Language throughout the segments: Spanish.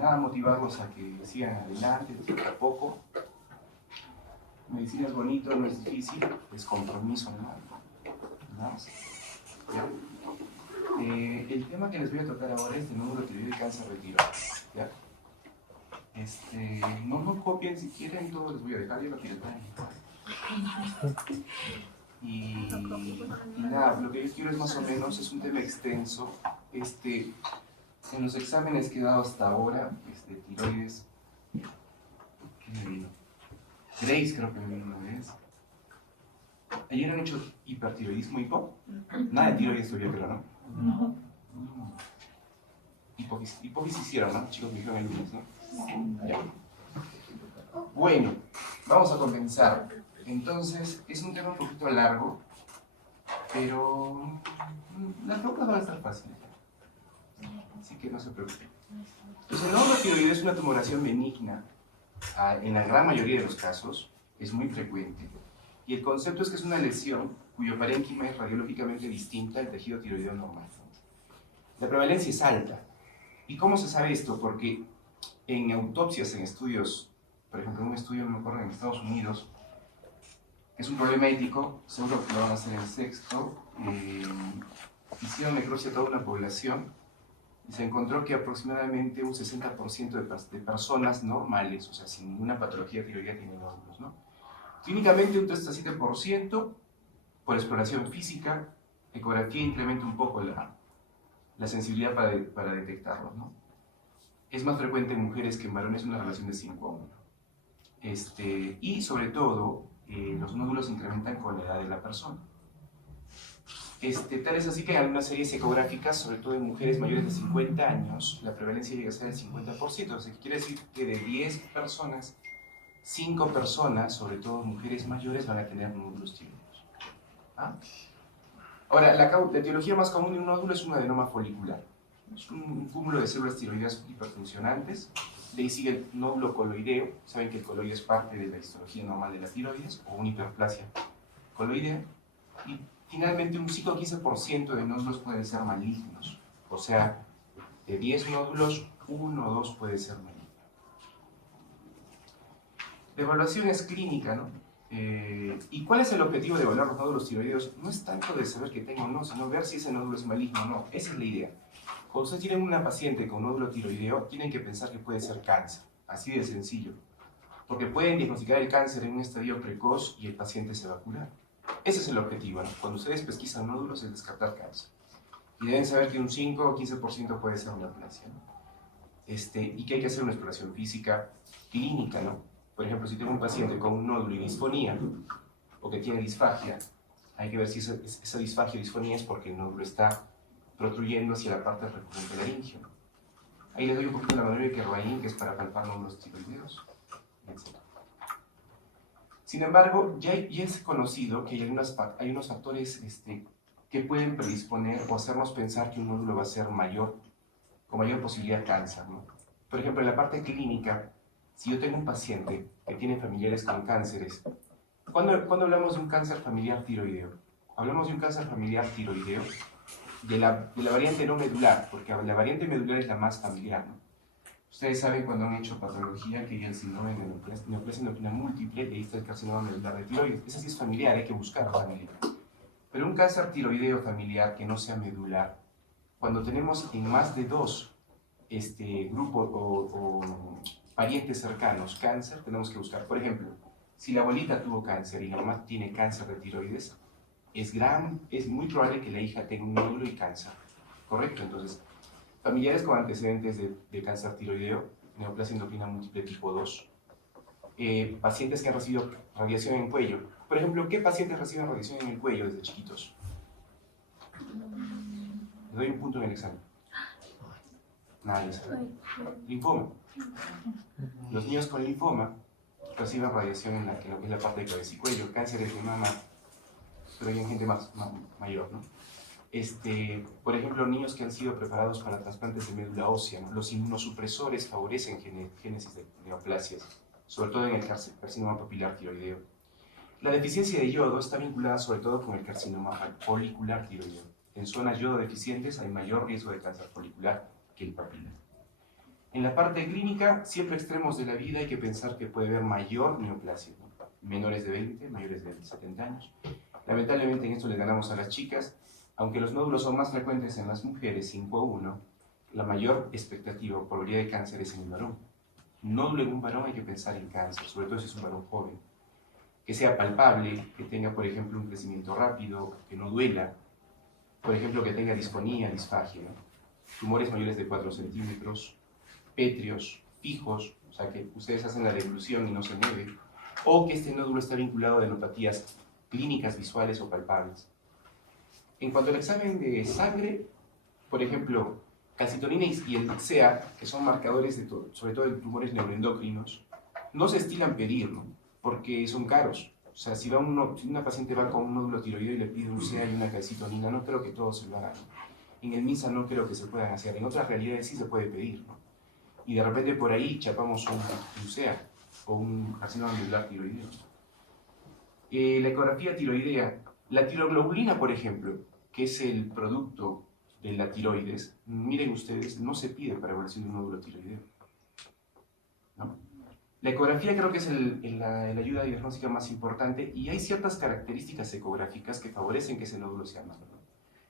nada, motivarlos a que sigan adelante, poco a poco. Medicina es bonito, no es difícil, es compromiso, ¿no? Nada más. ¿Ya? El tema que les voy a tocar ahora es de nódulo tiroideo y cáncer de tiroides. ¿Ya? No copien si quieren, todo les voy a dejar, yo lo quiero. Y nada, lo que yo quiero es más o menos, es un tema extenso. En los exámenes que he dado hasta ahora, tiroides, ¿qué me vino? Grace creo que me vino una vez. Ayer han hecho hipertiroidismo hipo. Nada de tiroides todavía, creo, ¿no? No. Hipófisis hicieron, ¿no? Chicos, me dijeron el lunes, ¿no? Ya. Bueno, vamos a comenzar. Entonces, es un tema un poquito largo, pero las preguntas van a estar fáciles. Así que no se preocupen. Entonces, el nódulo tiroideo es una tumoración benigna. En la gran mayoría de los casos, es muy frecuente. Y el concepto es que es una lesión cuyo parénquima es radiológicamente distinta al tejido tiroideo normal. La prevalencia es alta. ¿Y cómo se sabe esto? Porque en autopsias, en estudios, por ejemplo, en un estudio, me acuerdo, en Estados Unidos, es un problema ético, seguro que lo van a hacer en sexto, hicieron necropsia a toda una población y se encontró que aproximadamente un 60% de personas normales, o sea, sin ninguna patología tiroidea, tienen nódulos, ¿no? Clínicamente un 3 a 7%, por exploración física, ecografía incrementa un poco la sensibilidad para detectarlos, ¿no? Es más frecuente en mujeres que en varones, una relación de 5 a 1. Y sobre todo, los nódulos se incrementan con la edad de la persona. Tal es así que en algunas series ecográficas, sobre todo en mujeres mayores de 50 años, la prevalencia llega a ser el 50%. O sea, quiere decir que de 10 personas, 5 personas, sobre todo mujeres mayores, van a tener nódulos tiroideos. ¿Ah? Ahora, la etiología más común de un nódulo es un adenoma folicular. Es un cúmulo de células tiroideas hiperfuncionantes. De ahí sigue el nódulo coloideo. Saben que el coloide es parte de la histología normal de la tiroides, o una hiperplasia coloidea. Y finalmente un 5 o 15% de nódulos pueden ser malignos. O sea, de 10 nódulos, 1 o 2 puede ser maligno. La evaluación es clínica, ¿no? ¿Y cuál es el objetivo de evaluar los nódulos tiroideos? No es tanto de saber que tengo o no, sino ver si ese nódulo es maligno o no. Esa es la idea. Cuando ustedes tienen una paciente con nódulo tiroideo, tienen que pensar que puede ser cáncer. Así de sencillo. Porque pueden diagnosticar el cáncer en un estadio precoz y el paciente se va a curar. Ese es el objetivo, ¿no? Cuando ustedes pesquisan nódulos es descartar cáncer. Y deben saber que un 5 o 15% puede ser neoplasia, ¿no? Y que hay que hacer una exploración física clínica, ¿no? Por ejemplo, si tengo un paciente con un nódulo y disfonía, o que tiene disfagia, hay que ver si esa disfagia o disfonía es porque el nódulo está protruyendo hacia la parte recurrente laringio, ¿no? Ahí les doy un poquito la maniobra de Kerr-Weill, que es para palpar nódulos tiroideos, etc. Sin embargo, ya es conocido que hay unos factores que pueden predisponer o hacernos pensar que un nódulo va a ser mayor, con mayor posibilidad de cáncer, ¿no? Por ejemplo, en la parte clínica, si yo tengo un paciente que tiene familiares con cánceres, ¿cuándo hablamos de un cáncer familiar tiroideo? Hablamos de un cáncer familiar tiroideo de la variante no medular, porque la variante medular es la más familiar, ¿no? Ustedes saben cuando han hecho patología que hay el síndrome de neoplasia endocrina múltiple, y ahí está el carcinoma medular de tiroides. Esa sí es familiar, hay que buscar familiar. Pero un cáncer tiroideo familiar que no sea medular, cuando tenemos en más de 2 grupos o parientes cercanos cáncer, tenemos que buscar. Por ejemplo, si la abuelita tuvo cáncer y la mamá tiene cáncer de tiroides, es muy probable que la hija tenga un nódulo y cáncer. ¿Correcto? Entonces, familiares con antecedentes de cáncer tiroideo, neoplasia endocrina múltiple tipo 2, pacientes que han recibido radiación en cuello. Por ejemplo, ¿qué pacientes reciben radiación en el cuello desde chiquitos? Les doy un punto en el examen. Nadie sabe. Linfoma. Los niños con linfoma reciben radiación en lo que es la parte de cabeza y cuello, cánceres de mama, pero hay en gente más mayor, ¿no? Por ejemplo, niños que han sido preparados para trasplantes de médula ósea, ¿no? Los inmunosupresores favorecen génesis de neoplasias, sobre todo en el carcinoma papilar tiroideo. La deficiencia de yodo está vinculada sobre todo con el carcinoma folicular tiroideo. En zonas yodo deficientes hay mayor riesgo de cáncer folicular que el papilar. En la parte clínica, siempre extremos de la vida, hay que pensar que puede haber mayor neoplasia, ¿no? Menores de 20, mayores de 70 años. Lamentablemente en esto le ganamos a las chicas, aunque los nódulos son más frecuentes en las mujeres, 5 a 1, la mayor expectativa o probabilidad de cáncer es en el varón. Nódulo en un varón hay que pensar en cáncer, sobre todo si es un varón joven. Que sea palpable, que tenga, por ejemplo, un crecimiento rápido, que no duela, por ejemplo, que tenga disfonía, disfagia, ¿no? Tumores mayores de 4 centímetros, pétreos, fijos, o sea que ustedes hacen la deglución y no se mueve, o que este nódulo está vinculado a adenopatías clínicas, visuales o palpables. En cuanto al examen de sangre, por ejemplo, calcitonina y el CEA, que son marcadores de todo, sobre todo de tumores neuroendocrinos, no se estilan pedir, ¿no? Porque son caros. O sea, si una paciente va con un nódulo tiroideo y le pide un CEA y una calcitonina, no creo que todos se lo hagan. En el MISA no creo que se puedan hacer. En otras realidades sí se puede pedir, ¿no? Y de repente por ahí chapamos un CEA o un carcinoma medular tiroideo. La ecografía tiroidea, la tiroglobulina, por ejemplo, que es el producto de la tiroides, miren ustedes, no se pide para evaluación de un nódulo tiroideo, ¿no? La ecografía creo que es la ayuda diagnóstica más importante y hay ciertas características ecográficas que favorecen que ese nódulo sea más, ¿no?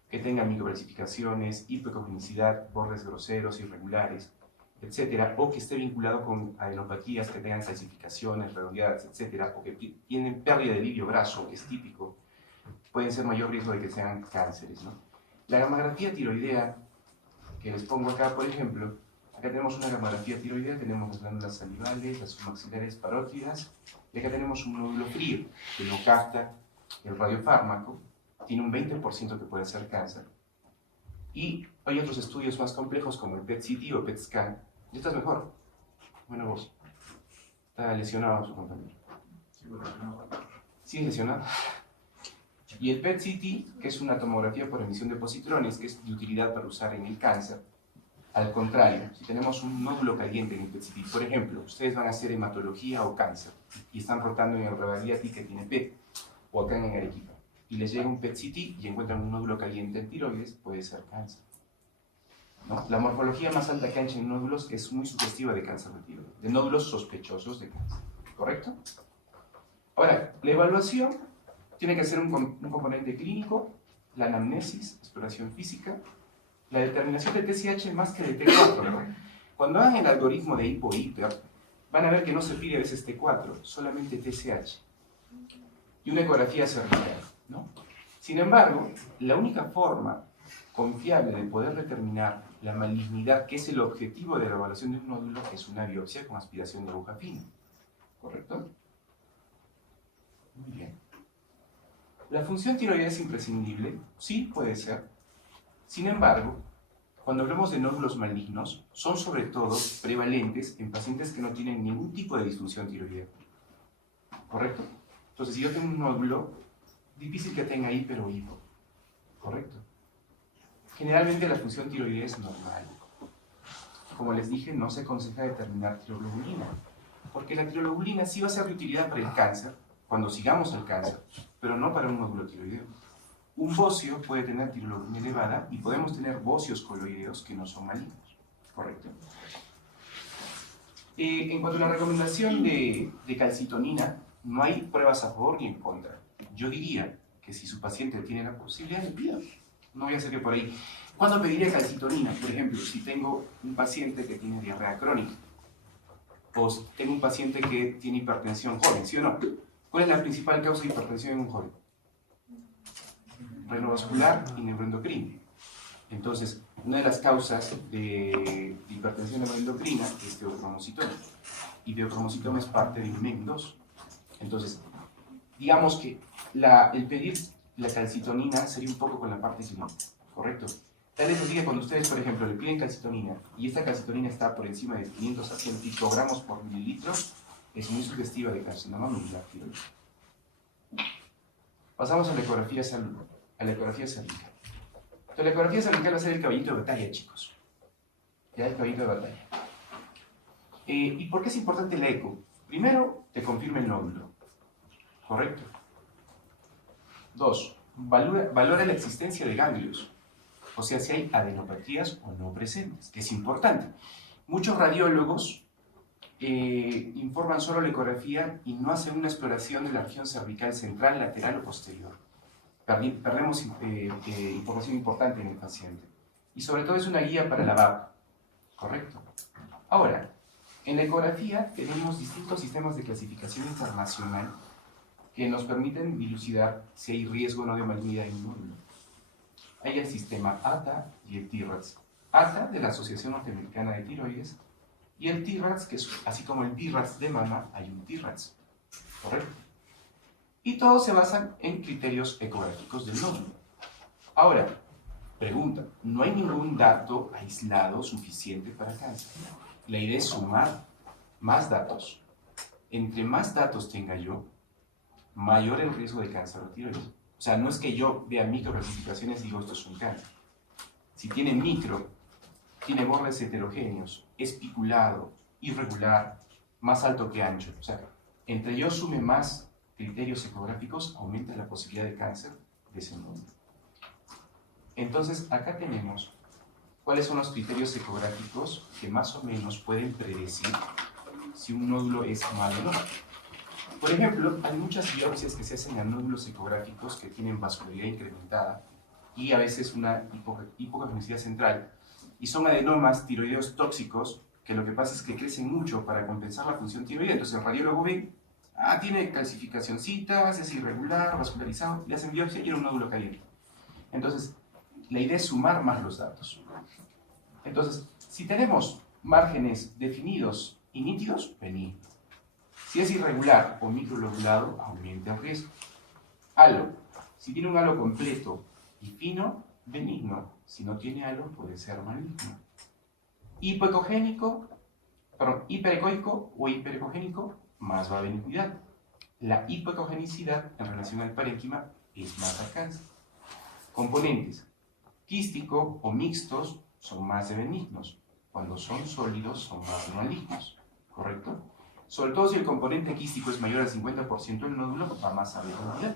Que tenga microcalcificaciones, hipercognicidad, bordes groseros, irregulares, etcétera, o que esté vinculado con adenopatías que tengan calcificaciones redondeadas, etcétera, o que tienen pérdida de livio graso, que es típico, pueden ser mayor riesgo de que sean cánceres, ¿no? La gamografía tiroidea, que les pongo acá, por ejemplo, acá tenemos una gamografía tiroidea, tenemos las glándulas salivales, las submaxilares parótidas, y acá tenemos un nódulo frío, que no capta el radiofármaco, tiene un 20% que puede ser cáncer. Y hay otros estudios más complejos como el PET-CT o PET-SCAN. ¿Ya estás mejor? Bueno, vos. Está lesionado su compañero. ¿Sí lesionado? Y el PET-CT, que es una tomografía por emisión de positrones, que es de utilidad para usar en el cáncer. Al contrario, si tenemos un nódulo caliente en el PET-CT, por ejemplo, ustedes van a hacer hematología o cáncer y están rotando en el Rebagliati que tiene PET, o acá en Arequipa, y les llega un PET-CT y encuentran un nódulo caliente en tiroides, puede ser cáncer, ¿no? La morfología más alta que ancha en nódulos es muy sugestiva de cáncer de tiroides, de nódulos sospechosos de cáncer, ¿correcto? Ahora, la evaluación tiene que ser un componente clínico, la anamnesis, exploración física, la determinación de TSH más que de T4, ¿no? Cuando hagan el algoritmo de hipo-hiper, van a ver que no se pide a veces T4, solamente TSH. Y una ecografía cervical, ¿no? Sin embargo, la única forma confiable de poder determinar la malignidad, que es el objetivo de la evaluación de un nódulo, es una biopsia con aspiración de aguja fina, ¿correcto? Muy bien. ¿La función tiroidea es imprescindible? Sí, puede ser. Sin embargo, cuando hablamos de nódulos malignos, son sobre todo prevalentes en pacientes que no tienen ningún tipo de disfunción tiroidea, ¿correcto? Entonces, si yo tengo un nódulo, difícil que tenga hiper o hipo, ¿correcto? Generalmente la función tiroidea es normal. Como les dije, no se aconseja determinar tiroglobulina, porque la tiroglobulina sí va a ser de utilidad para el cáncer, cuando sigamos al cáncer, pero no para un nódulo tiroideo. Un bocio puede tener tiroglobulina elevada y podemos tener bocios coloideos que no son malignos, ¿correcto? En cuanto a la recomendación de calcitonina, no hay pruebas a favor ni en contra. Yo diría que si su paciente tiene la posibilidad, le pida. No voy a hacer que por ahí. ¿Cuándo pediría calcitonina? Por ejemplo, si tengo un paciente que tiene diarrea crónica, o si tengo un paciente que tiene hipertensión joven, ¿sí o no? ¿Cuál es la principal causa de hipertensión en un joven? Renovascular y neuroendocrina. Entonces, una de las causas de hipertensión neuroendocrina es teocromocitoma. Y teocromocitoma es parte de un MEM2. Entonces, digamos que el pedir la calcitonina sería un poco con la parte clínica, ¿correcto? Tal vez así que cuando ustedes, por ejemplo, le piden calcitonina y esta calcitonina está por encima de 500 a 100 picogramos por mililitro, es muy sugestiva de carcinoma medular tiroideo. Pasamos a la ecografía cervical. Entonces, la ecografía cervical va a ser el caballito de batalla, chicos. Ya el caballito de batalla. ¿Y por qué es importante la eco? Primero, te confirma el nódulo, ¿correcto? 2. Valora la existencia de ganglios, o sea, si hay adenopatías o no presentes, que es importante. Muchos radiólogos informan solo la ecografía y no hacen una exploración de la región cervical central, lateral o posterior. Perdemos información importante en el paciente. Y sobre todo es una guía para la VAP, ¿correcto? Ahora, en la ecografía tenemos distintos sistemas de clasificación internacional que nos permiten dilucidar si hay riesgo o no de malignidad en un nódulo. Hay el sistema ATA y el TIRADS. ATA, de la Asociación Norteamericana de Tiroides, y el TIRADS, que es así como el BIRADS de mama, hay un TIRADS, ¿correcto? Y todos se basan en criterios ecográficos del nódulo. Ahora, pregunta, ¿no hay ningún dato aislado suficiente para cáncer? La idea es sumar más datos. Entre más datos tenga yo, mayor el riesgo de cáncer de tiroides. O sea, no es que yo vea microclasificaciones y digo esto es un cáncer. Si tiene micro, tiene bordes heterogéneos, espiculado, irregular, más alto que ancho. O sea, entre yo sume más criterios ecográficos, aumenta la posibilidad de cáncer de ese nódulo. Entonces, acá tenemos cuáles son los criterios ecográficos que más o menos pueden predecir si un nódulo es malo o no. Por ejemplo, hay muchas biopsias que se hacen a nódulos ecográficos que tienen vascularidad incrementada y a veces una hipocondricidad central, y son adenomas tiroideos tóxicos que lo que pasa es que crecen mucho para compensar la función tiroidea. Entonces el radiólogo ve, tiene calcificacioncitas, es irregular, vascularizado, le hacen biopsia y era un nódulo caliente. Entonces, la idea es sumar más los datos. Entonces, si tenemos márgenes definidos y nítidos, benigno. Si es irregular o microlobulado, aumenta el riesgo. Halo. Si tiene un halo completo y fino, benigno. Si no tiene halo, puede ser maligno. Hiperecogénico o hiperecogénico, más va a benignidad. La hipoecogenicidad en relación al parénquima es más al cáncer. Componentes. Quístico o mixtos son más de benignos. Cuando son sólidos son más de malignos. ¿Correcto? Sobre todo si el componente quístico es mayor al 50% del nódulo, va más a benignidad.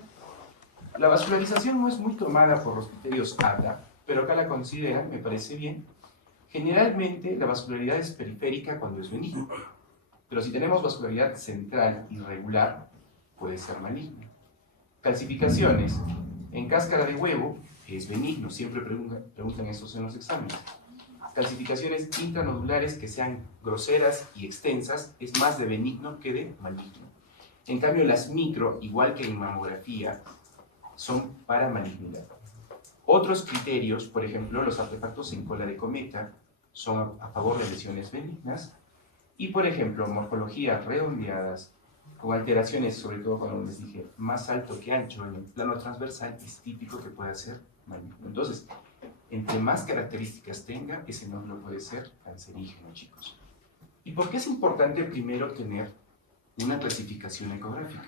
La vascularización no es muy tomada por los criterios ATA, pero acá la consideran, me parece bien. Generalmente la vascularidad es periférica cuando es benigno, pero si tenemos vascularidad central irregular, puede ser maligno. Calcificaciones en cáscara de huevo es benigno, siempre preguntan eso en los exámenes. Calcificaciones intranodulares que sean groseras y extensas es más de benigno que de maligno. En cambio, las micro, igual que en mamografía, son para malignidad. Otros criterios, por ejemplo, los artefactos en cola de cometa, son a favor de lesiones benignas. Y, por ejemplo, morfologías redondeadas, con alteraciones, sobre todo cuando les dije, más alto que ancho en el plano transversal, es típico que pueda ser maligno. Entonces, entre más características tenga, ese nódulo puede ser cancerígeno, chicos. ¿Y por qué es importante primero tener una clasificación ecográfica?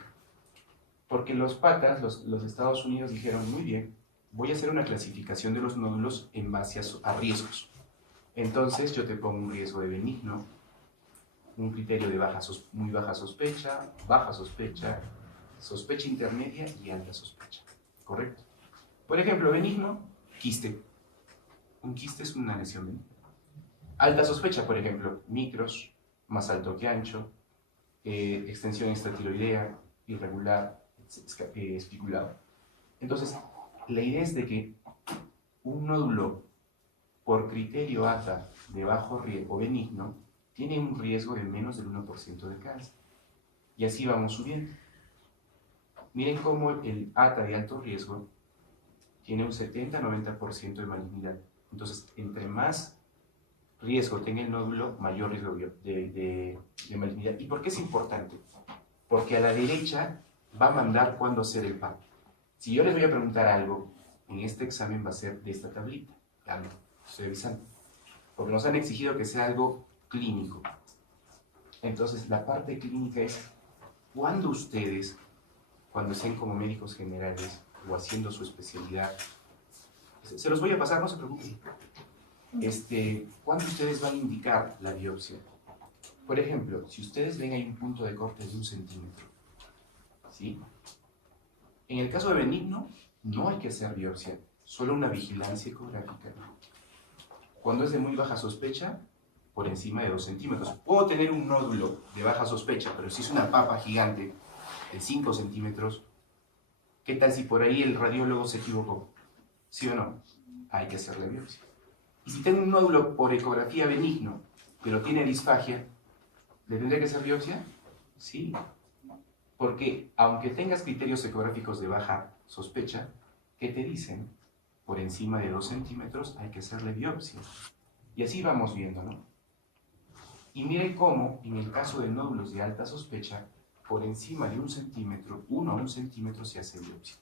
Porque los patas, los Estados Unidos dijeron, muy bien, voy a hacer una clasificación de los nódulos en base a riesgos. Entonces yo te pongo un riesgo de benigno, un criterio de muy baja sospecha, sospecha intermedia y alta sospecha. ¿Correcto? Por ejemplo, benigno, quiste. Un quiste es una lesión benigna. Alta sospecha, por ejemplo, micros, más alto que ancho, extensión extratiroidea, irregular, espiculado. Entonces, la idea es de que un nódulo por criterio ATA de bajo riesgo benigno tiene un riesgo de menos del 1% de cáncer. Y así vamos subiendo. Miren cómo el ATA de alto riesgo tiene un 70-90% de malignidad. Entonces, entre más riesgo tenga el nódulo, mayor riesgo de malignidad. ¿Y por qué es importante? Porque a la derecha va a mandar cuándo hacer el PAP. Si yo les voy a preguntar algo, en este examen va a ser de esta tablita. Ya lo estoy avisando. Porque nos han exigido que sea algo clínico. Entonces, la parte clínica es cuando ustedes, cuando estén como médicos generales o haciendo su especialidad, se los voy a pasar, no se preocupen. ¿Cuándo ustedes van a indicar la biopsia? Por ejemplo, si ustedes ven hay un punto de corte de 1 centímetro, ¿sí? En el caso de benigno, no hay que hacer biopsia, solo una vigilancia ecográfica. Cuando es de muy baja sospecha, por encima de 2 centímetros. Puedo tener un nódulo de baja sospecha, pero si es una papa gigante de 5 centímetros, ¿qué tal si por ahí el radiólogo se equivocó? ¿Sí o no? Hay que hacerle biopsia. Y si tengo un nódulo por ecografía benigno, pero tiene disfagia, ¿le tendré que hacer biopsia? Sí. Porque aunque tengas criterios ecográficos de baja sospecha, ¿qué te dicen? Por encima de 2 centímetros hay que hacerle biopsia. Y así vamos viendo, ¿no? Y miren cómo, en el caso de nódulos de alta sospecha, por encima de 1 centímetro, 1 a 1 centímetro se hace biopsia.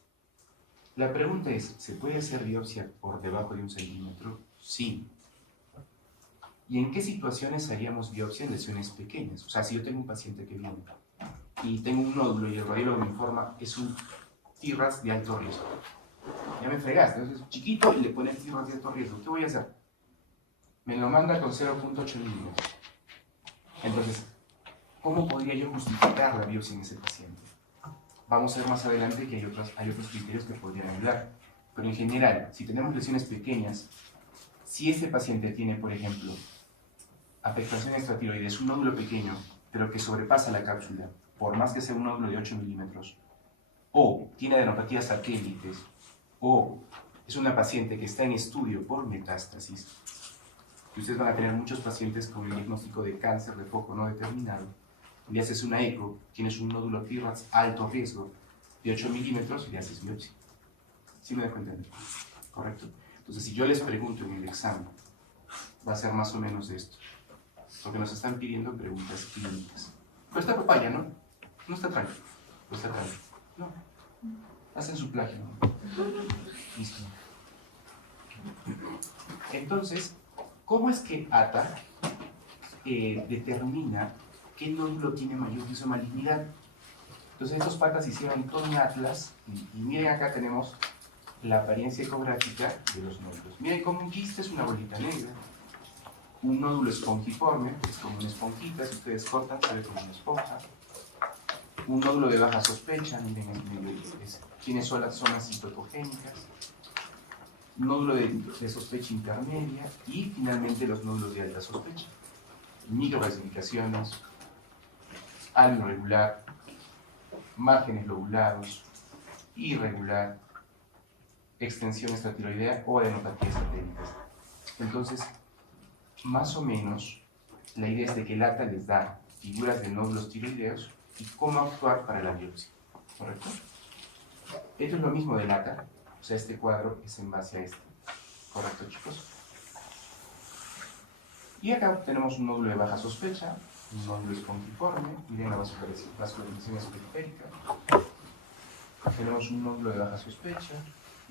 La pregunta es, ¿se puede hacer biopsia por debajo de 1 centímetro? Sí. ¿Y en qué situaciones haríamos biopsia en lesiones pequeñas? O sea, si yo tengo un paciente que viene y tengo un nódulo y el radiólogo me informa, es un TIRAS de alto riesgo. Ya me fregaste, entonces es chiquito y le pones TIRAS de alto riesgo. ¿Qué voy a hacer? Me lo manda con 0.8 milímetros. Entonces, ¿cómo podría yo justificar la biopsia en ese paciente? Vamos a ver más adelante que hay otros criterios que podrían ayudar. Pero en general, si tenemos lesiones pequeñas, si ese paciente tiene, por ejemplo, afectación extratiroides, un nódulo pequeño, pero que sobrepasa la cápsula, por más que sea un nódulo de 8 milímetros, o tiene adenopatías satélites, o es una paciente que está en estudio por metástasis, y ustedes van a tener muchos pacientes con el diagnóstico de cáncer de foco no determinado, le haces una eco, tienes un nódulo TIRAS alto riesgo de 8 milímetros y le haces biopsia. ¿Sí me dejo entender? ¿Correcto? Entonces, si yo les pregunto en el examen, va a ser más o menos de esto. Porque nos están pidiendo preguntas clínicas. Pero está papaya, ¿no? No está tranquilo. No está tranquilo. No. Hacen su plagio, ¿no? Listo. Entonces, ¿cómo es que ATA determina qué nódulo tiene mayor riesgo de malignidad? Entonces, estos patas hicieron todo un atlas y miren, acá tenemos la apariencia ecográfica de los nódulos. Miren cómo un quiste es una bolita negra, un nódulo espongiforme, es como una esponjita, si ustedes cortan, sale como una esponja. Un nódulo de baja sospecha, miren en medio quiénes son las zonas citoecogénicas. Un nódulo de sospecha intermedia y finalmente los nódulos de alta sospecha. Microclasificaciones, halo irregular, márgenes lobulados, irregular, extensión extratiroidea o adenopatías satélites. Entonces, más o menos, la idea es de que el ATA les da figuras de nódulos tiroideos y cómo actuar para la biopsia, ¿correcto? Esto es lo mismo del ATA, o sea, este cuadro es en base a este, ¿correcto, chicos? Y acá tenemos un nódulo de baja sospecha, un nódulo espongiforme, miren la vascularización es periférica. Tenemos un nódulo de baja sospecha,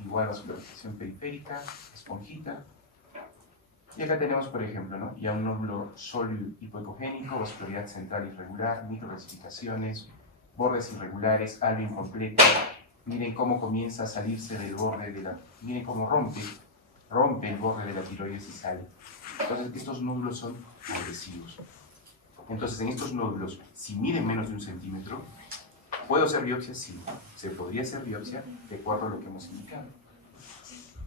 igual vascularización periférica, esponjita. Y acá tenemos, por ejemplo, ¿no? Ya un nódulo sólido hipoecogénico, vascularidad central irregular, microclasificaciones, bordes irregulares, halo incompleto. Miren cómo comienza a salirse del borde de la... Miren cómo rompe el borde de la tiroides y sale. Entonces, estos nódulos son agresivos. Entonces, en estos nódulos, si miden menos de 1 centímetro, ¿puedo hacer biopsia? Sí. Se podría hacer biopsia de acuerdo a lo que hemos indicado.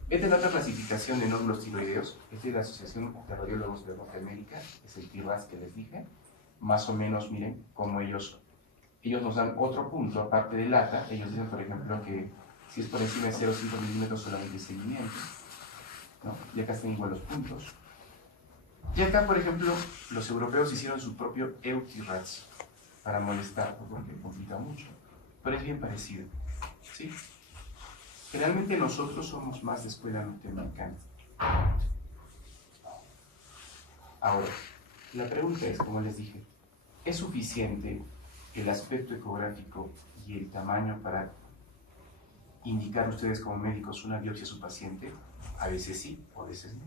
Esta es la otra clasificación de nódulos tiroideos. Esta es la Asociación de Radiólogos de Norteamérica, es el TIRAS que les dije. Más o menos, miren cómo ellos nos dan otro punto, aparte del ATA. Ellos dicen, por ejemplo, que si es por encima de 0,5 milímetros solamente seguimiento, ¿no? Y acá están igual los puntos. Y acá, por ejemplo, los europeos hicieron su propio EUTIRAS para molestar, porque complica mucho. Pero es bien parecido, ¿sí? Generalmente nosotros somos más de escuela norteamericana. Ahora, la pregunta es, como les dije, ¿es suficiente el aspecto ecográfico y el tamaño para indicar ustedes como médicos una biopsia a su paciente? A veces sí, a veces no.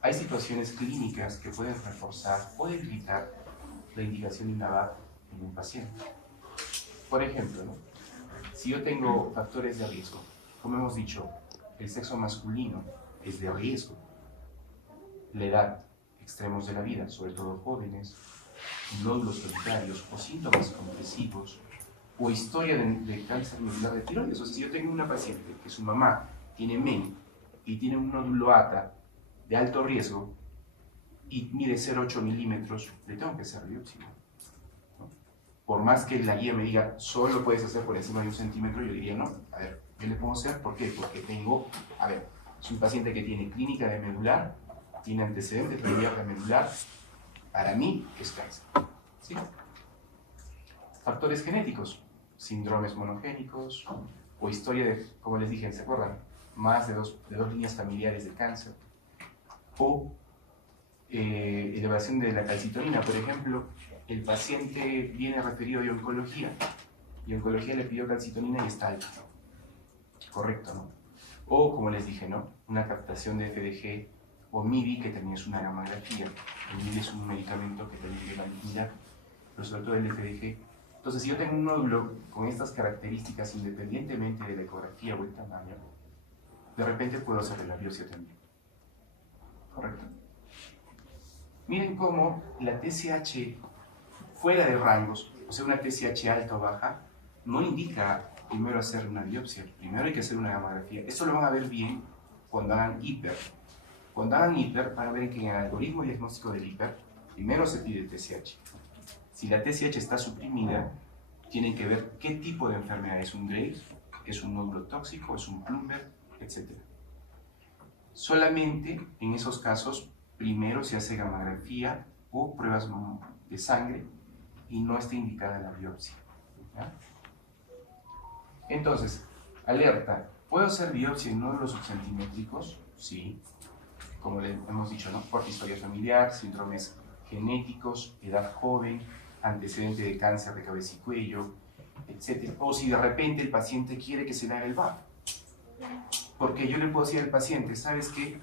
Hay situaciones clínicas que pueden reforzar o debilitar la indicación de una VAP en un paciente. Por ejemplo, ¿no? Si yo tengo factores de riesgo, como hemos dicho, el sexo masculino es de riesgo, la edad, extremos de la vida, sobre todo jóvenes, nódulos solitarios o síntomas compresivos o historia de cáncer medular de tiroides. O sea, si yo tengo una paciente que su mamá tiene MEN y tiene un nódulo ATA de alto riesgo, y mide 0,8 milímetros, le tengo que hacer biopsia, ¿no? Por más que la guía me diga, solo puedes hacer por encima de 1 centímetro, yo diría, no, a ver, yo le puedo hacer, ¿por qué? Porque tengo, a ver, es un paciente que tiene clínica de medular, tiene antecedentes de hernia medular, para mí es cáncer, ¿sí? Factores genéticos, síndromes monogénicos, o historia de, como les dije, ¿se acuerdan? Más de dos líneas familiares de cáncer, o elevación de la calcitonina, por ejemplo, el paciente viene referido de oncología, y oncología le pidió calcitonina y está alta, ¿no? Correcto, ¿no? O, como les dije, ¿no? Una captación de FDG o MIDI, que también es una gamografía. El MIDI es un medicamento que también tiene malignidad, pero sobre todo el FDG. Entonces, si yo tengo un nódulo con estas características, independientemente de la ecografía o el tamaño, de repente puedo hacer la biopsia también. ¿Correcto? Miren cómo la TSH fuera de rangos, o sea, una TSH alta o baja, no indica primero hacer una biopsia, primero hay que hacer una gamografía. Esto lo van a ver bien cuando hagan hiper. Cuando hagan hiper, van a ver que en el algoritmo diagnóstico del hiper, primero se pide TSH. Si la TSH está suprimida, tienen que ver qué tipo de enfermedad es, un Graves, es un nódulo tóxico, es un Plumber, etc. Solamente en esos casos, primero se hace gamografía o pruebas de sangre y no está indicada la biopsia, ¿ya? Entonces, alerta, ¿puedo hacer biopsia en nódulos subcentimétricos? Sí, como le hemos dicho, ¿no? Por historia familiar, síndromes genéticos, edad joven, antecedente de cáncer de cabeza y cuello, etc. O si de repente el paciente quiere que se le haga el VAC. Porque yo le puedo decir al paciente, ¿sabes qué?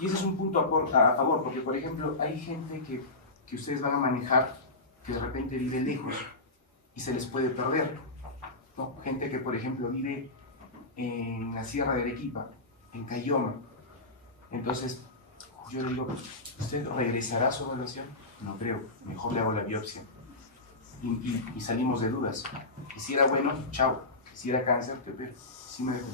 Y ese es un punto a favor, porque por ejemplo, hay gente que ustedes van a manejar que de repente vive lejos y se les puede perder, ¿no? Gente que por ejemplo vive en la Sierra de Arequipa, en Cayoma. Entonces, yo le digo, ¿usted regresará a su evaluación? No creo, mejor le hago la biopsia. Y salimos de dudas. Si era bueno, chao. Si era cáncer, te opero. Sí me dejo.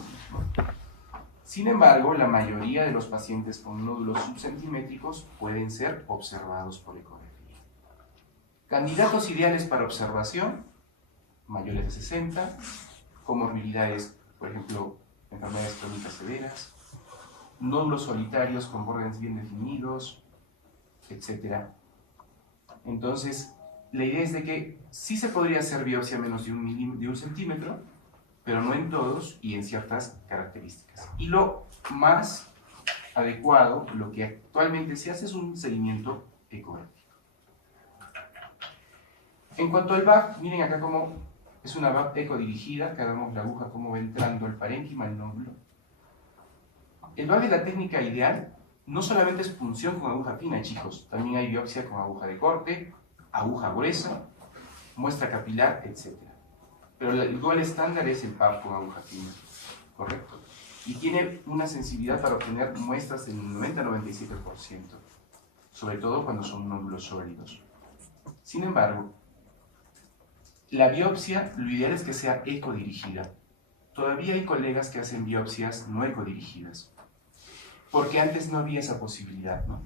Sin embargo, la mayoría de los pacientes con nódulos subcentimétricos pueden ser observados por ecografía. Candidatos ideales para observación, mayores de 60, comorbilidades, por ejemplo, enfermedades crónicas severas, nódulos solitarios con bordes bien definidos, etc. Entonces, la idea es de que sí se podría hacer biopsia a menos de un centímetro, pero no en todos y en ciertas características. Y lo más adecuado, lo que actualmente se hace es un seguimiento ecográfico. En cuanto al VAC, miren acá cómo es una VAC ecodirigida, que vemos la aguja cómo va entrando el parénquima, el nódulo. El VAC es la técnica ideal, no solamente es punción con aguja fina, chicos, también hay biopsia con aguja de corte, aguja gruesa, muestra capilar, etc. Pero el gol estándar es el PAP con aguja fina, ¿correcto? Y tiene una sensibilidad para obtener muestras del 90-97%, sobre todo cuando son nódulos sólidos. Sin embargo, la biopsia, lo ideal es que sea ecodirigida. Todavía hay colegas que hacen biopsias no ecodirigidas, porque antes no había esa posibilidad, ¿no?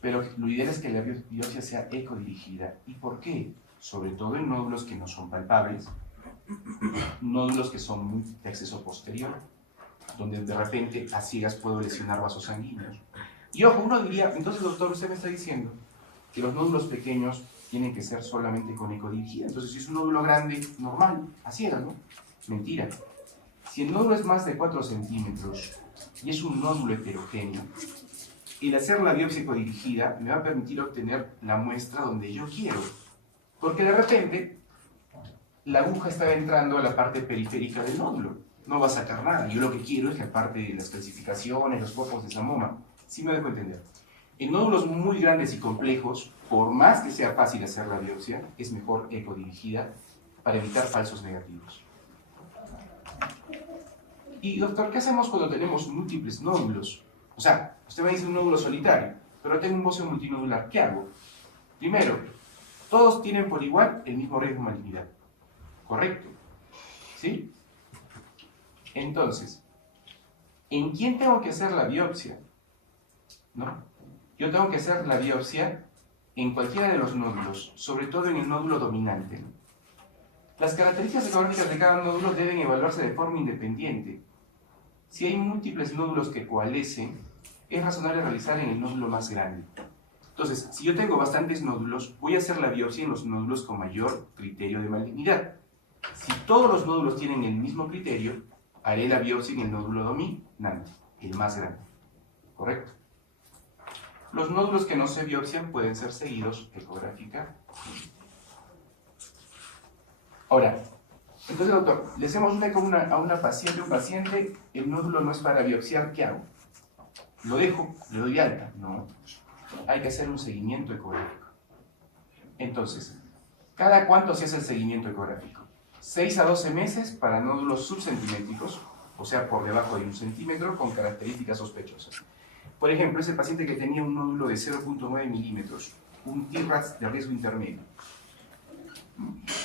Pero lo ideal es que la biopsia sea ecodirigida. ¿Y por qué? Sobre todo en nódulos que no son palpables, nódulos que son muy de acceso posterior, donde de repente a ciegas puedo lesionar vasos sanguíneos. Y ojo, uno diría, entonces doctor, usted me está diciendo que los nódulos pequeños tienen que ser solamente con ecodirigida. Entonces si es un nódulo grande, normal, a ciegas, ¿no? Mentira. Si el nódulo es más de 4 centímetros y es un nódulo heterogéneo, el hacer la biopsia ecodirigida me va a permitir obtener la muestra donde yo quiero. Porque de repente la aguja estaba entrando a la parte periférica del nódulo. No va a sacar nada. Yo lo que quiero es la parte de las calcificaciones, los focos de samoma. ¿Sí me dejo entender? En nódulos muy grandes y complejos, por más que sea fácil hacer la biopsia, es mejor ecodirigida para evitar falsos negativos. Y doctor, ¿qué hacemos cuando tenemos múltiples nódulos? O sea, usted me dice un nódulo solitario, pero tengo un bocio multinodular. ¿Qué hago? Primero, todos tienen por igual el mismo riesgo de malignidad. ¿Correcto? ¿Sí? Entonces, ¿en quién tengo que hacer la biopsia? ¿No? yo tengo que hacer la biopsia en cualquiera de los nódulos, sobre todo en el nódulo dominante. Las características ecográficas de cada nódulo deben evaluarse de forma independiente. Si hay múltiples nódulos que coalescen, es razonable realizar en el nódulo más grande. Entonces, si yo tengo bastantes nódulos, voy a hacer la biopsia en los nódulos con mayor criterio de malignidad. Si todos los nódulos tienen el mismo criterio, haré la biopsia en el nódulo dominante, el más grande. ¿Correcto? Los nódulos que no se biopsian pueden ser seguidos ecográficamente. Ahora, entonces, doctor, le hacemos una eco a una paciente, un paciente, el nódulo no es para biopsiar, ¿qué hago? ¿Lo dejo? ¿Le doy de alta? No. Hay que hacer un seguimiento ecográfico. Entonces, ¿cada cuánto se hace el seguimiento ecográfico? 6 a 12 meses para nódulos subcentimétricos, o sea, por debajo de 1 centímetro, con características sospechosas. Por ejemplo, ese paciente que tenía un nódulo de 0.9 milímetros, un TRAS de riesgo intermedio.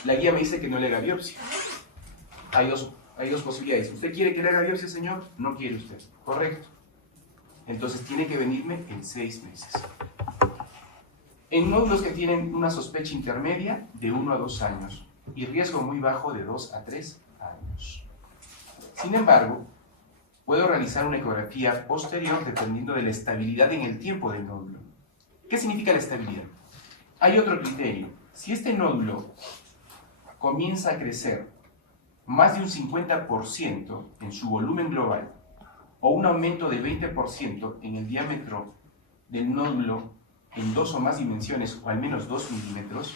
La guía me dice que no le haga biopsia. Hay dos posibilidades. ¿Usted quiere que le haga biopsia, señor? No quiere usted. Correcto. Entonces tiene que venirme en 6 meses. En nódulos que tienen una sospecha intermedia, de 1 a 2 años. Y riesgo muy bajo, de 2 a 3 años. Sin embargo, puedo realizar una ecografía posterior dependiendo de la estabilidad en el tiempo del nódulo. ¿Qué significa la estabilidad? Hay otro criterio. Si este nódulo comienza a crecer más de un 50% en su volumen global o un aumento de 20% en el diámetro del nódulo en 2 o más dimensiones o al menos 2 milímetros,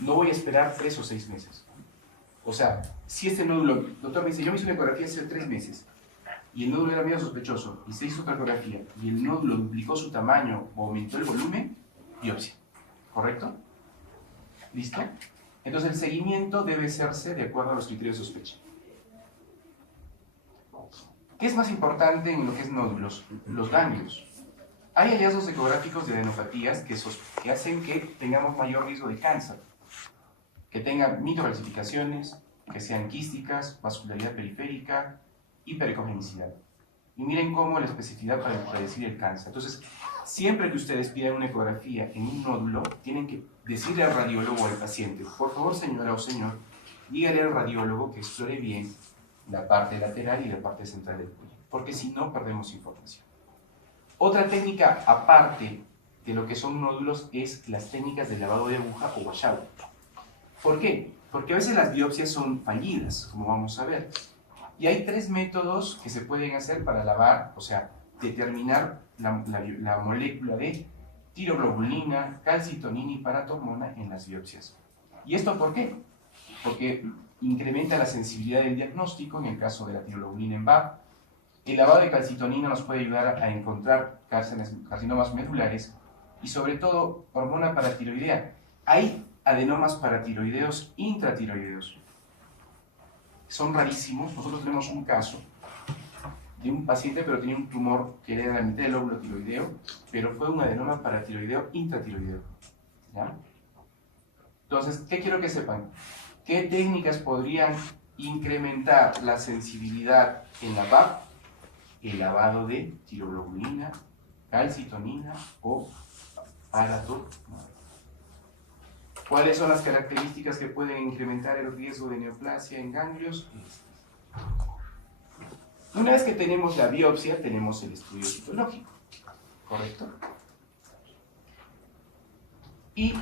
no voy a esperar 3 o 6 meses. O sea, si este nódulo, doctor me dice, yo me hice una ecografía hace 3 meses y el nódulo era medio sospechoso y se hizo otra ecografía y el nódulo duplicó su tamaño o aumentó el volumen, biopsia. ¿Correcto? ¿Listo? Entonces el seguimiento debe hacerse de acuerdo a los criterios de sospecha. ¿Qué es más importante en lo que es nódulos? Los ganglios. Hay hallazgos ecográficos de adenopatías que hacen que tengamos mayor riesgo de cáncer, que tengan microcalcificaciones, que sean quísticas, vascularidad periférica, hiperecogenicidad. Y miren cómo la especificidad para predecir el cáncer. Entonces, siempre que ustedes pidan una ecografía en un nódulo, tienen que decirle al radiólogo o al paciente, por favor, señora o señor, dígale al radiólogo que explore bien la parte lateral y la parte central del cuello, porque si no, perdemos información. Otra técnica aparte de lo que son nódulos es las técnicas de lavado de aguja o washout. ¿Por qué? Porque a veces las biopsias son fallidas, como vamos a ver. Y hay 3 métodos que se pueden hacer para lavar, o sea, determinar la molécula de tiroglobulina, calcitonina y paratormona en las biopsias. ¿Y esto por qué? Porque incrementa la sensibilidad del diagnóstico en el caso de la tiroglobulina en BAP. El lavado de calcitonina nos puede ayudar a encontrar carcinomas medulares y sobre todo hormona paratiroidea. Hay adenomas paratiroideos intratiroideos. Son rarísimos. Nosotros tenemos un caso de un paciente, pero tenía un tumor que era de la mitad del lóbulo tiroideo, pero fue un adenoma paratiroideo intratiroideo. ¿Ya? Entonces, ¿qué quiero que sepan? ¿Qué técnicas podrían incrementar la sensibilidad en la PAP? El lavado de tiroglobulina, calcitonina o paratormona. ¿Cuáles son las características que pueden incrementar el riesgo de neoplasia en ganglios? Una vez que tenemos la biopsia, tenemos el estudio citológico, ¿correcto? Y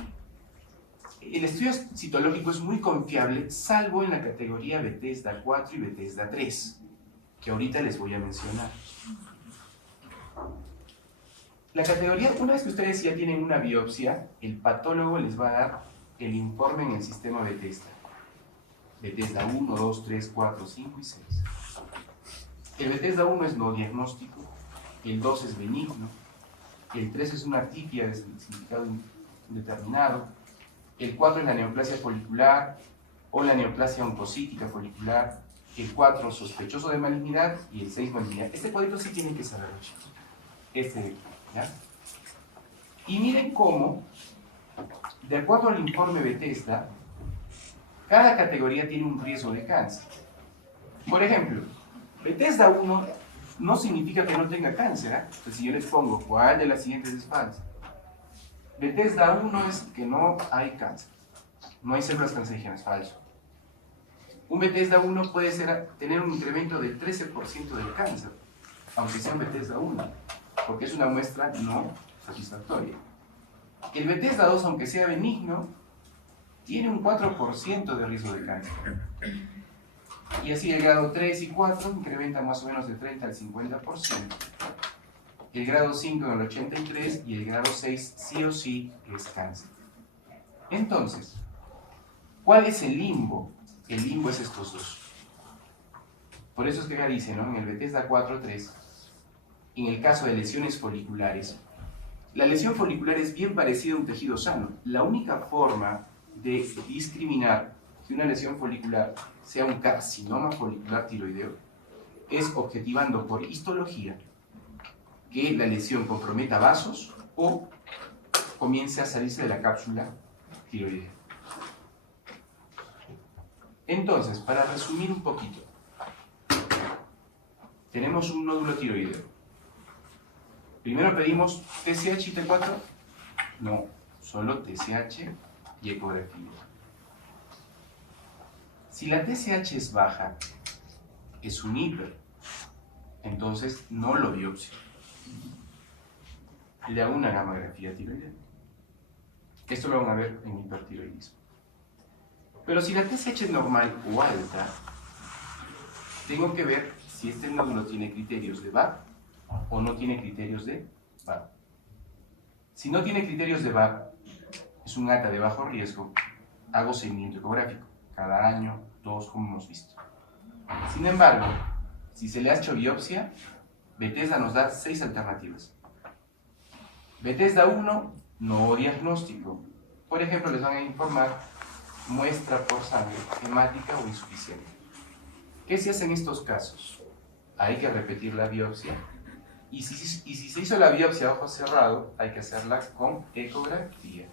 el estudio citológico es muy confiable, salvo en la categoría Bethesda 4 y Bethesda 3, que ahorita les voy a mencionar. La categoría, una vez que ustedes ya tienen una biopsia, el patólogo les va a dar el informe en el sistema Bethesda. Bethesda 1, 2, 3, 4, 5 y 6. El Bethesda 1 es no diagnóstico, el 2 es benigno, el 3 es una atipia de significado indeterminado, el 4 es la neoplasia folicular o la neoplasia oncocítica folicular, el 4 sospechoso de malignidad y el 6 malignidad. Este cuadrito sí tienen que saberlo, chicos. ¿Ya? Y miren cómo, de acuerdo al informe Bethesda, cada categoría tiene un riesgo de cáncer. Por ejemplo, Bethesda 1 no significa que no tenga cáncer. Entonces, si yo les pongo cuál de las siguientes es falsa, Bethesda 1 es que no hay cáncer, no hay células cancerígenas, falso. Un Bethesda 1 puede tener un incremento del 13% del cáncer, aunque sea un Bethesda 1, porque es una muestra no satisfactoria. El Bethesda 2, aunque sea benigno, tiene un 4% de riesgo de cáncer. Y así el grado 3 y 4 incrementan más o menos de 30 al 50%. El grado 5 en el 83% y el grado 6 sí o sí es cáncer. Entonces, ¿cuál es el limbo? El limbo es estos dos. Por eso es que acá dice, ¿no? En el Bethesda 4.3, en el caso de lesiones foliculares, la lesión folicular es bien parecida a un tejido sano. La única forma de discriminar que una lesión folicular sea un carcinoma folicular tiroideo es objetivando por histología que la lesión comprometa vasos o comience a salirse de la cápsula tiroidea. Entonces, para resumir un poquito, tenemos un nódulo tiroideo. Primero pedimos TSH y T4. No, solo TSH y ecografía. Si la TSH es baja, es un hiper, entonces no lo biopsio. Le hago una gammagrafía tiroidea. Esto lo van a ver en hipertiroidismo. Pero si la TSH es normal o alta, tengo que ver si este nódulo tiene criterios de VAP o no tiene criterios de VAP. Si no tiene criterios de VAP, es un ATA de bajo riesgo, hago seguimiento ecográfico, cada año, 2, como hemos visto. Sin embargo, si se le ha hecho biopsia, Bethesda nos da 6 alternativas. Bethesda 1, no diagnóstico. Por ejemplo, les van a informar muestra por sangre, hemática o insuficiente. ¿Qué se hace en estos casos? Hay que repetir la biopsia. Y si se hizo la biopsia a ojo cerrado, hay que hacerla con ecografía.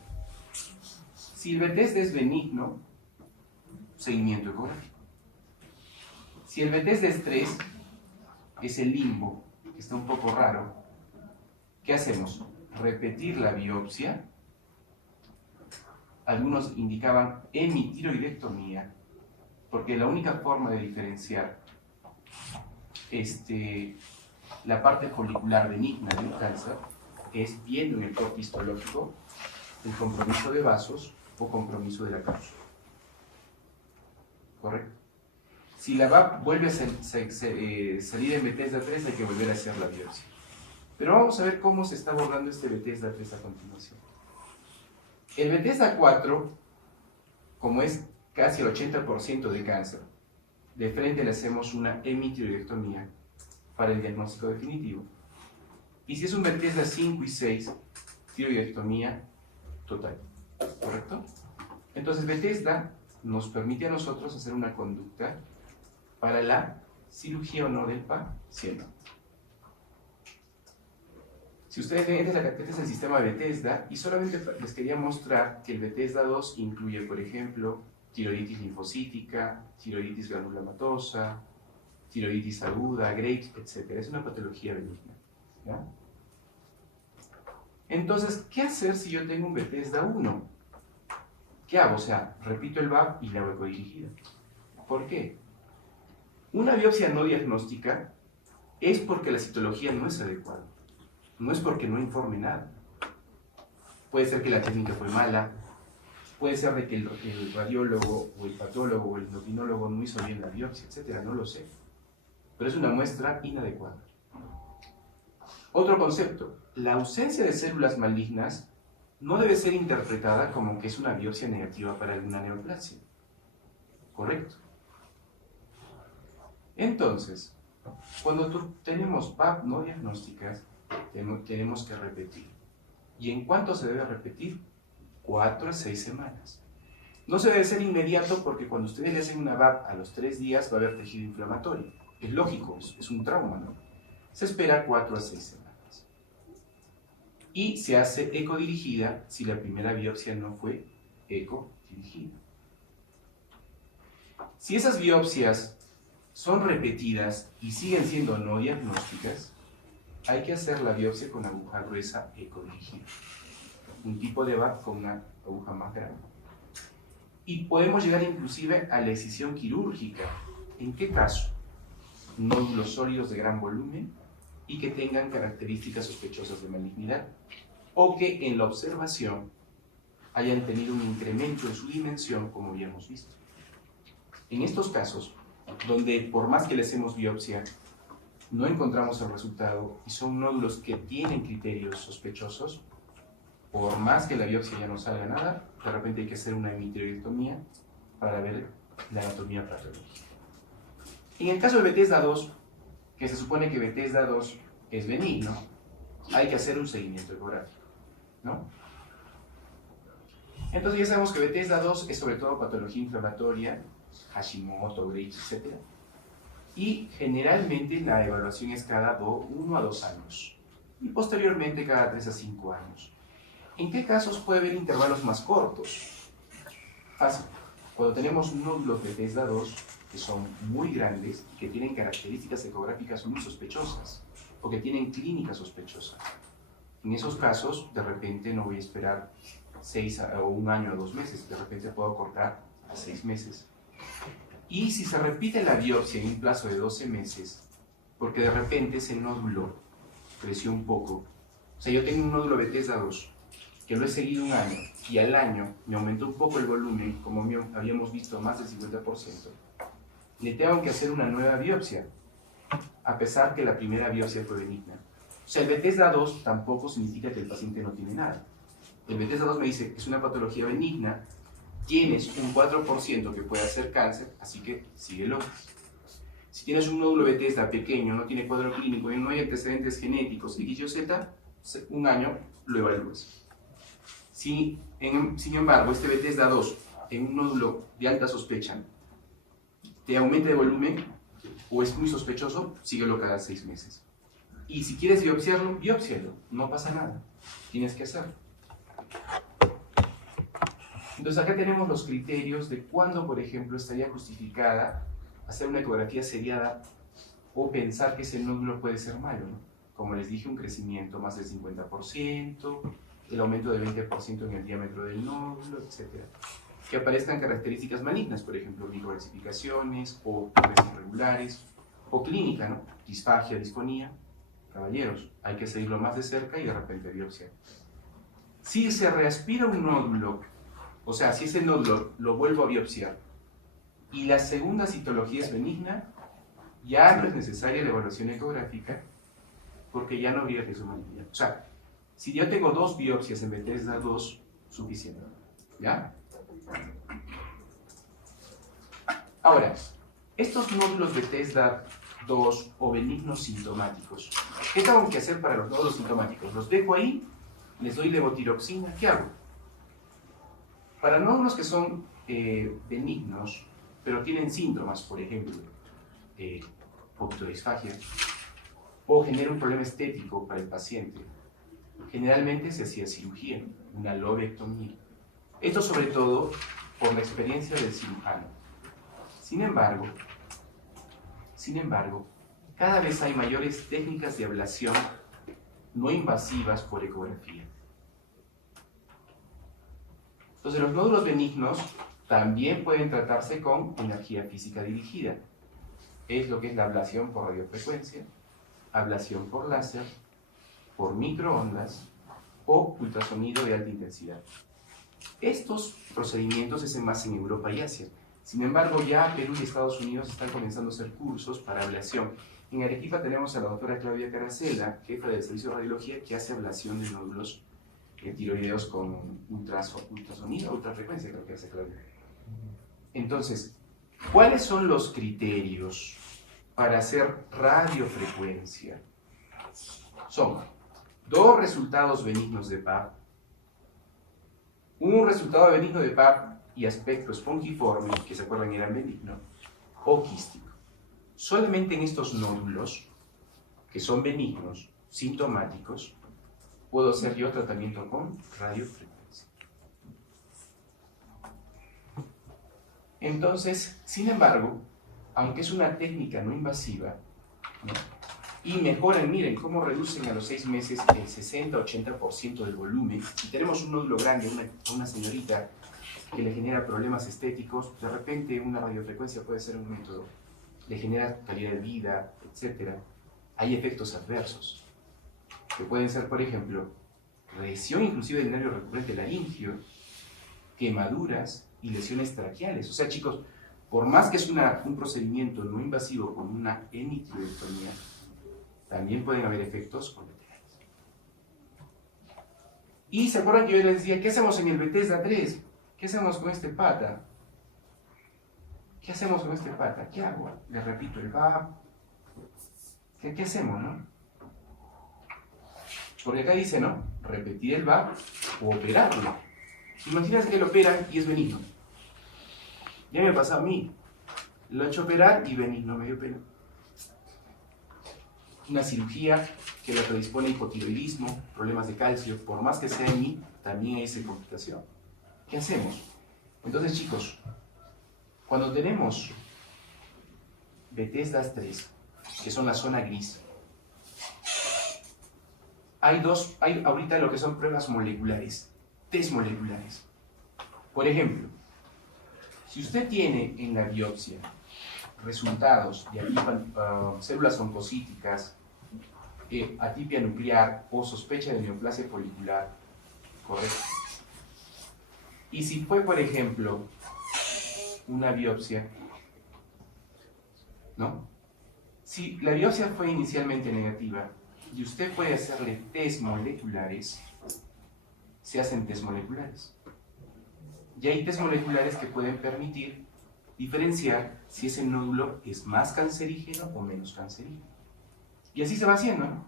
Si el Bethesda es benigno, seguimiento ecográfico. Si el Bethesda es 3, es el limbo, que está un poco raro, ¿qué hacemos? Repetir la biopsia. Algunos indicaban hemitiroidectomía, porque la única forma de diferenciar la parte folicular benigna del cáncer es viendo en el corte histológico el compromiso de vasos o compromiso de la cápsula. ¿Correcto? Si la VAP vuelve a salir en Bethesda 3, hay que volver a hacer la biopsia. Pero vamos a ver cómo se está abordando este Bethesda 3 a continuación. El Bethesda 4, como es casi el 80% de cáncer, de frente le hacemos una hemitiroidectomía para el diagnóstico definitivo. Y si es un Bethesda 5 y 6, tiroidectomía total. ¿Correcto? Entonces Bethesda nos permite a nosotros hacer una conducta para la cirugía o no del paciente. Si ustedes ven, este es el sistema Bethesda y solamente les quería mostrar que el Bethesda 2 incluye, por ejemplo, tiroiditis linfocítica, tiroiditis granulomatosa, tiroiditis aguda, Graves, etc. Es una patología benigna. ¿Ya? Entonces, ¿qué hacer si yo tengo un Bethesda 1? ¿Qué hago? O sea, repito el VAP y la hago ecodirigida. ¿Por qué? Una biopsia no diagnóstica es porque la citología no es adecuada. No es porque no informe nada. Puede ser que la técnica fue mala, puede ser de que el radiólogo o el patólogo o el endocrinólogo no hizo bien la biopsia, etc. No lo sé. Pero es una muestra inadecuada. Otro concepto, la ausencia de células malignas no debe ser interpretada como que es una biopsia negativa para alguna neoplasia. ¿Correcto? Entonces, cuando tenemos VAP no diagnósticas, tenemos que repetir. ¿Y en cuánto se debe repetir? 4 a 6 semanas. No se debe ser inmediato porque cuando ustedes le hacen una VAP a los 3 días va a haber tejido inflamatorio. Es lógico, es un trauma, ¿no? Se espera 4 a 6 semanas. Y se hace ecodirigida si la primera biopsia no fue ecodirigida. Si esas biopsias son repetidas y siguen siendo no diagnósticas, hay que hacer la biopsia con aguja gruesa ecodirigida, un tipo de VAC con una aguja más grande. Y podemos llegar inclusive a la excisión quirúrgica. ¿En qué caso? Nódulos sólidos de gran volumen y que tengan características sospechosas de malignidad, o que en la observación hayan tenido un incremento en su dimensión, como habíamos visto. En estos casos, donde por más que le hacemos biopsia, no encontramos el resultado y son nódulos que tienen criterios sospechosos, por más que la biopsia ya no salga nada, de repente hay que hacer una hemitiroidectomía para ver la anatomía patológica. En el caso de Bethesda 2, que se supone que Bethesda 2 es benigno, hay que hacer un seguimiento ecográfico, ¿no? Entonces ya sabemos que Bethesda 2 es sobre todo patología inflamatoria, Hashimoto, Graves, etc. Y generalmente la evaluación es cada 1 a 2 años y posteriormente cada 3 a 5 años. ¿En qué casos puede haber intervalos más cortos? Fácil. Cuando tenemos nódulos de Bethesda 2 que son muy grandes y que tienen características ecográficas muy sospechosas o que tienen clínica sospechosa. En esos casos, de repente no voy a esperar 6 o 1 año o 2 meses, de repente puedo cortar a 6 meses. Y si se repite la biopsia en un plazo de 12 meses, porque de repente ese nódulo creció un poco, o sea, yo tengo un nódulo Bethesda 2 que lo he seguido 1 año y al año me aumentó un poco el volumen, como habíamos visto, más del 50%, le tengo que hacer una nueva biopsia, a pesar que la primera biopsia fue benigna. O sea, el Bethesda 2 tampoco significa que el paciente no tiene nada. El Bethesda 2 me dice que es una patología benigna, tienes un 4% que puede hacer cáncer, así que síguelo. Si tienes un nódulo Bethesda pequeño, no tiene cuadro clínico y no hay antecedentes genéticos X, Y, Z, 1 año lo evalúas. Sin embargo, este Bethesda 2 en un nódulo de alta sospecha te aumenta de volumen o es muy sospechoso, síguelo cada 6 meses. Y si quieres biopsiarlo, biopsialo, no pasa nada, tienes que hacerlo. Entonces acá tenemos los criterios de cuándo, por ejemplo, estaría justificada hacer una ecografía seriada o pensar que ese nódulo puede ser malo, ¿no? Como les dije, un crecimiento más del 50%, el aumento del 20% en el diámetro del nódulo, etc. Que aparezcan características malignas, por ejemplo, microcalcificaciones o tumores irregulares, o clínica, ¿no? Disfagia, disfonía. Caballeros, hay que seguirlo más de cerca y de repente biopsia. Si se reaspira un nódulo, o sea, si ese nódulo lo vuelvo a biopsiar y la segunda citología es benigna, ya no es necesaria la evaluación ecográfica porque ya no habría riesgo de malignidad. O sea, si yo tengo 2 biopsias en Bethesda 2, suficiente. ¿Ya? Ahora, estos nódulos Bethesda 2 o benignos sintomáticos, ¿qué tengo que hacer para los nódulos sintomáticos? ¿Los dejo ahí? ¿Les doy levotiroxina? ¿Qué hago? Para nódulos que son benignos, pero tienen síntomas, por ejemplo, poquito de disfagia, o genera un problema estético para el paciente, generalmente se hacía cirugía, una lobectomía. Esto sobre todo por la experiencia del cirujano. Sin embargo, cada vez hay mayores técnicas de ablación no invasivas por ecografía. Entonces, los nódulos benignos también pueden tratarse con energía física dirigida. Es lo que es la ablación por radiofrecuencia, ablación por láser, por microondas o ultrasonido de alta intensidad. Estos procedimientos se hacen más en Europa y Asia. Sin embargo, ya Perú y Estados Unidos están comenzando a hacer cursos para ablación. En Arequipa tenemos a la doctora Claudia Caracela, jefa del servicio de radiología, que hace ablación de nódulos tiroideos con ultrasonido, ultrafrecuencia, creo que hace Claudia. Entonces, ¿cuáles son los criterios para hacer radiofrecuencia? Son 2 resultados benignos de PAP, un resultado benigno de PAP y aspecto espongiforme, que se acuerdan eran benigno, o quístico. Solamente en estos nódulos, que son benignos, sintomáticos, puedo hacer yo tratamiento con radiofrecuencia. Entonces, sin embargo, aunque es una técnica no invasiva, ¿no? Y mejoran, miren, cómo reducen a los 6 meses el 60-80% del volumen. Si tenemos un nódulo grande, una señorita que le genera problemas estéticos, de repente una radiofrecuencia puede ser un método, le genera calidad de vida, etc. Hay efectos adversos, que pueden ser, por ejemplo, lesión inclusive del nervio recurrente laringio, quemaduras y lesiones traqueales. O sea, chicos, por más que es un procedimiento no invasivo con una hemitiroidectomía, también pueden haber efectos colaterales. Y se acuerdan que yo les decía, ¿qué hacemos en el Bethesda 3? ¿Qué hacemos con este pata? ¿Qué hacemos con este pata? ¿Qué hago? Le repito el VAP. ¿Qué hacemos, no? Porque acá dice, ¿no? Repetir el VAP o operarlo. Imagínense que lo operan y es benigno. Ya me pasó a mí. Lo he hecho operar y benigno, me dio pena. Una cirugía que le predispone a hipotiroidismo, problemas de calcio, por más que sea en mí, también hay esa complicación. ¿Qué hacemos? Entonces, chicos, cuando tenemos Bethesda 3, que son la zona gris, hay ahorita lo que son pruebas moleculares, test moleculares. Por ejemplo, si usted tiene en la biopsia resultados de células oncocíticas, atipia nuclear o sospecha de neoplasia folicular, ¿correcto? Y si fue, por ejemplo, una biopsia, ¿no? Si la biopsia fue inicialmente negativa y usted puede hacerle test moleculares, se hacen test moleculares. Y hay test moleculares que pueden permitir diferenciar si ese nódulo es más cancerígeno o menos cancerígeno. Y así se va haciendo, ¿no?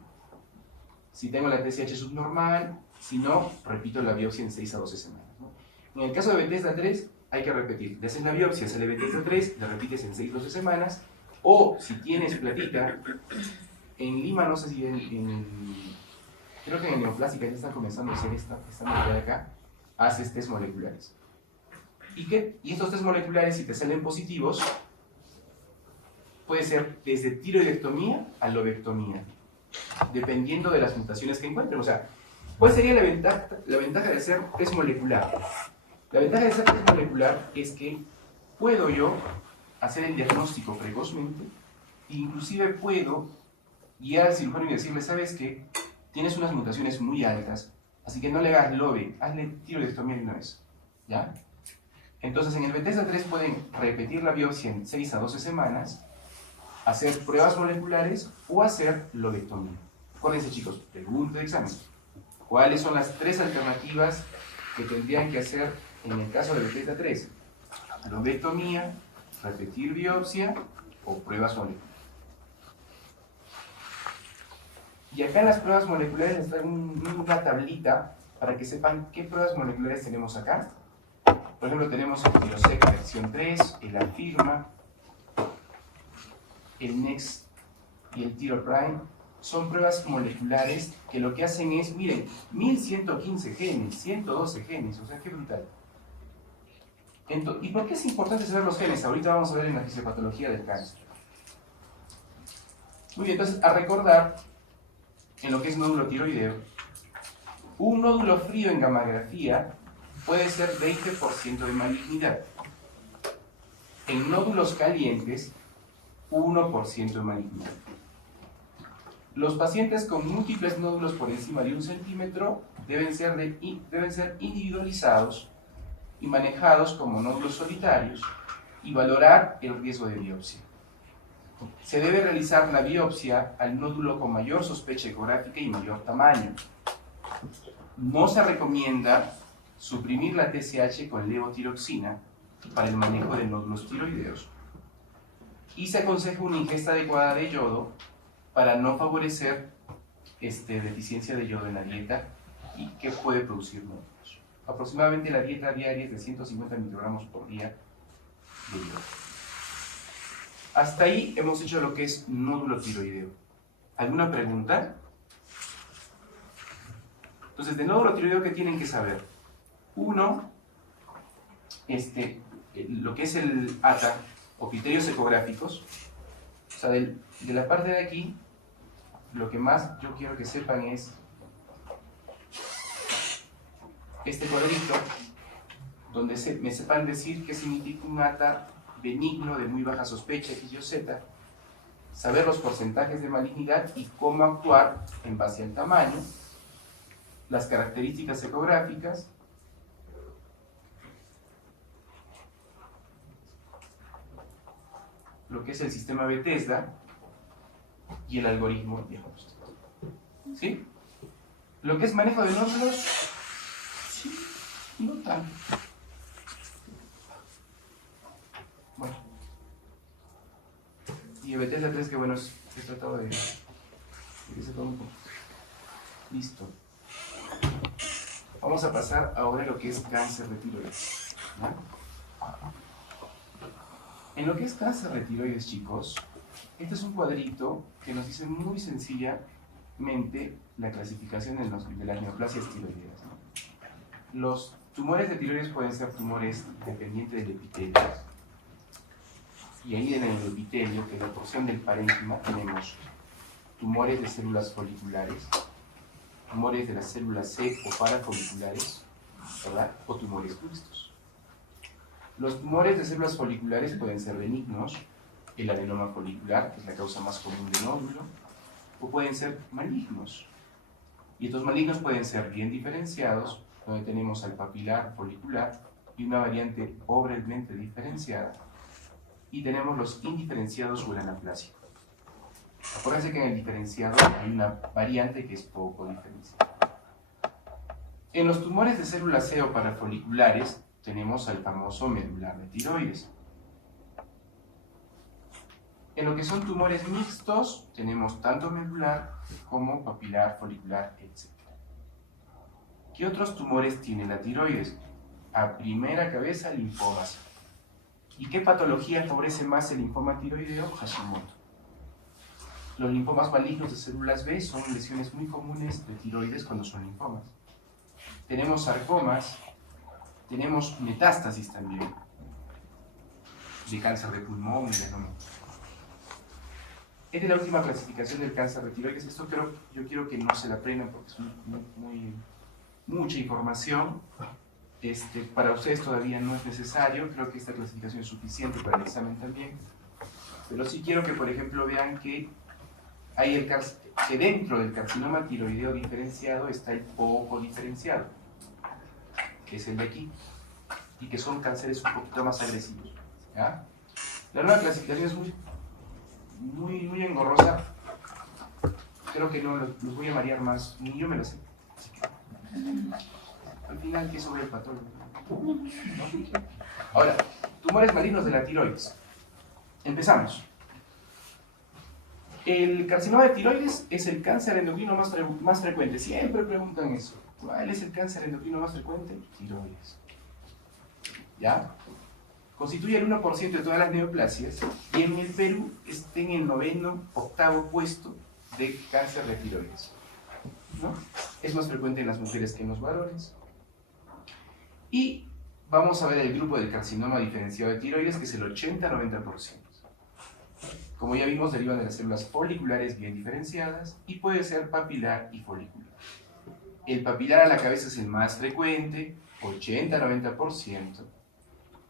Si tengo la TSH subnormal, si no, repito la biopsia en 6 a 12 semanas, ¿no? En el caso de Bethesda 3, hay que repetir. Le haces la biopsia, sale Bethesda 3, la repites en 6 a 12 semanas, o si tienes platita, en Lima, no sé si creo que en Neoplásica ya están comenzando a hacer esta molecular de acá, haces test moleculares. Y estos test moleculares, si te salen positivos, puede ser desde tiroidectomía a lobectomía, dependiendo de las mutaciones que encuentren. O sea, ¿cuál sería la ventaja de hacer test molecular? La ventaja de hacer test molecular es que puedo yo hacer el diagnóstico precozmente e inclusive puedo guiar al cirujano y decirle, ¿sabes qué? Tienes unas mutaciones muy altas, así que no le hagas LOBE, hazle tiroidectomía de una vez, ¿ya? Entonces, en el Bethesda 3 pueden repetir la biopsia en 6 a 12 semanas, hacer pruebas moleculares o hacer lobectomía. Acuérdense, chicos, pregunta de examen. ¿Cuáles son las 3 alternativas que tendrían que hacer en el caso de Bethesda 3? Lobectomía, repetir biopsia o pruebas moleculares. Y acá en las pruebas moleculares les traigo una tablita para que sepan qué pruebas moleculares tenemos acá. Por ejemplo, tenemos el Tirosec versión 3, el Afirma, el Next y el Tiroprime. Son pruebas moleculares que lo que hacen es, miren, 1115 genes, 112 genes, o sea, qué brutal. ¿Y por qué es importante saber los genes? Ahorita vamos a ver en la fisiopatología del cáncer. Muy bien, entonces, a recordar, en lo que es nódulo tiroideo, un nódulo frío en gammagrafía puede ser 20% de malignidad. En nódulos calientes, 1% de malignidad. Los pacientes con múltiples nódulos por encima de 1 centímetro deben ser individualizados y manejados como nódulos solitarios y valorar el riesgo de biopsia. Se debe realizar la biopsia al nódulo con mayor sospecha ecográfica y mayor tamaño. No se recomienda suprimir la TSH con levotiroxina para el manejo de nódulos tiroideos. Y se aconseja una ingesta adecuada de yodo para no favorecer deficiencia de yodo en la dieta y que puede producir nódulos. Aproximadamente la dieta diaria es de 150 microgramos por día de yodo. Hasta ahí hemos hecho lo que es nódulo tiroideo. ¿Alguna pregunta? Entonces, de nódulo tiroideo, ¿qué tienen que saber? Uno, lo que es el ATA, o criterios ecográficos, o sea, de la parte de aquí, lo que más yo quiero que sepan es este cuadrito, donde me sepan decir qué significa un ATA benigno de muy baja sospecha, X, Y, Z, saber los porcentajes de malignidad y cómo actuar en base al tamaño, las características ecográficas, lo que es el sistema Bethesda y el algoritmo diagnóstico. ¿Sí? Lo que es manejo de nódulos, sí, no tanto. Bueno. Y el Bethesda 3, que bueno, he tratado de que se ponga un poco. Listo. Vamos a pasar ahora a lo que es cáncer de tiroides, ¿no? En lo que es cáncer de tiroides, chicos, este es un cuadrito que nos dice muy sencillamente la clasificación de las neoplasias tiroideas, ¿no? Los tumores de tiroides pueden ser tumores dependientes del epitelio. Y ahí en el epitelio, que es la porción del parénquima, tenemos tumores de células foliculares, tumores de las células C o parafoliculares, ¿verdad? O tumores mixtos. Los tumores de células foliculares pueden ser benignos, el adenoma folicular, que es la causa más común de nódulo, o pueden ser malignos. Y estos malignos pueden ser bien diferenciados, donde tenemos al papilar folicular y una variante pobremente diferenciada, y tenemos los indiferenciados o el anaplásicos. Acuérdense que en el diferenciado hay una variante que es poco diferenciada. En los tumores de células C o parafoliculares tenemos al famoso medular de tiroides. En lo que son tumores mixtos tenemos tanto medular como papilar, folicular, etc. ¿Qué otros tumores tiene la tiroides? A primera cabeza, linfomas. ¿Y qué patología favorece más el linfoma tiroideo? Hashimoto. Los linfomas malignos de células B son lesiones muy comunes de tiroides cuando son linfomas. Tenemos sarcomas, tenemos metástasis también, de cáncer de pulmón, melanoma. Esta es la última clasificación del cáncer de tiroides. Esto yo quiero que no se la aprendan porque es mucha información. Para ustedes todavía no es necesario, creo que esta clasificación es suficiente para el examen también. Pero sí quiero que, por ejemplo, vean que que dentro del carcinoma tiroideo diferenciado está el poco diferenciado, que es el de aquí, y que son cánceres un poquito más agresivos, ¿ya? La nueva clasificación es muy engorrosa. Creo que no los voy a marear más, ni yo me lo sé. Así que, al final, ¿qué sobre el patólogo? ¿No? Ahora, tumores malignos de la tiroides. Empezamos. El carcinoma de tiroides es el cáncer endocrino más frecuente. Siempre preguntan eso. ¿Cuál es el cáncer endocrino más frecuente? Tiroides. ¿Ya? Constituye el 1% de todas las neoplasias y en el Perú está en el 9º, 8º puesto de cáncer de tiroides, ¿no? Es más frecuente en las mujeres que en los varones. Y vamos a ver el grupo del carcinoma diferenciado de tiroides, que es el 80-90%. Como ya vimos, derivan de las células foliculares bien diferenciadas y puede ser papilar y folicular. El papilar a la cabeza es el más frecuente, 80-90%,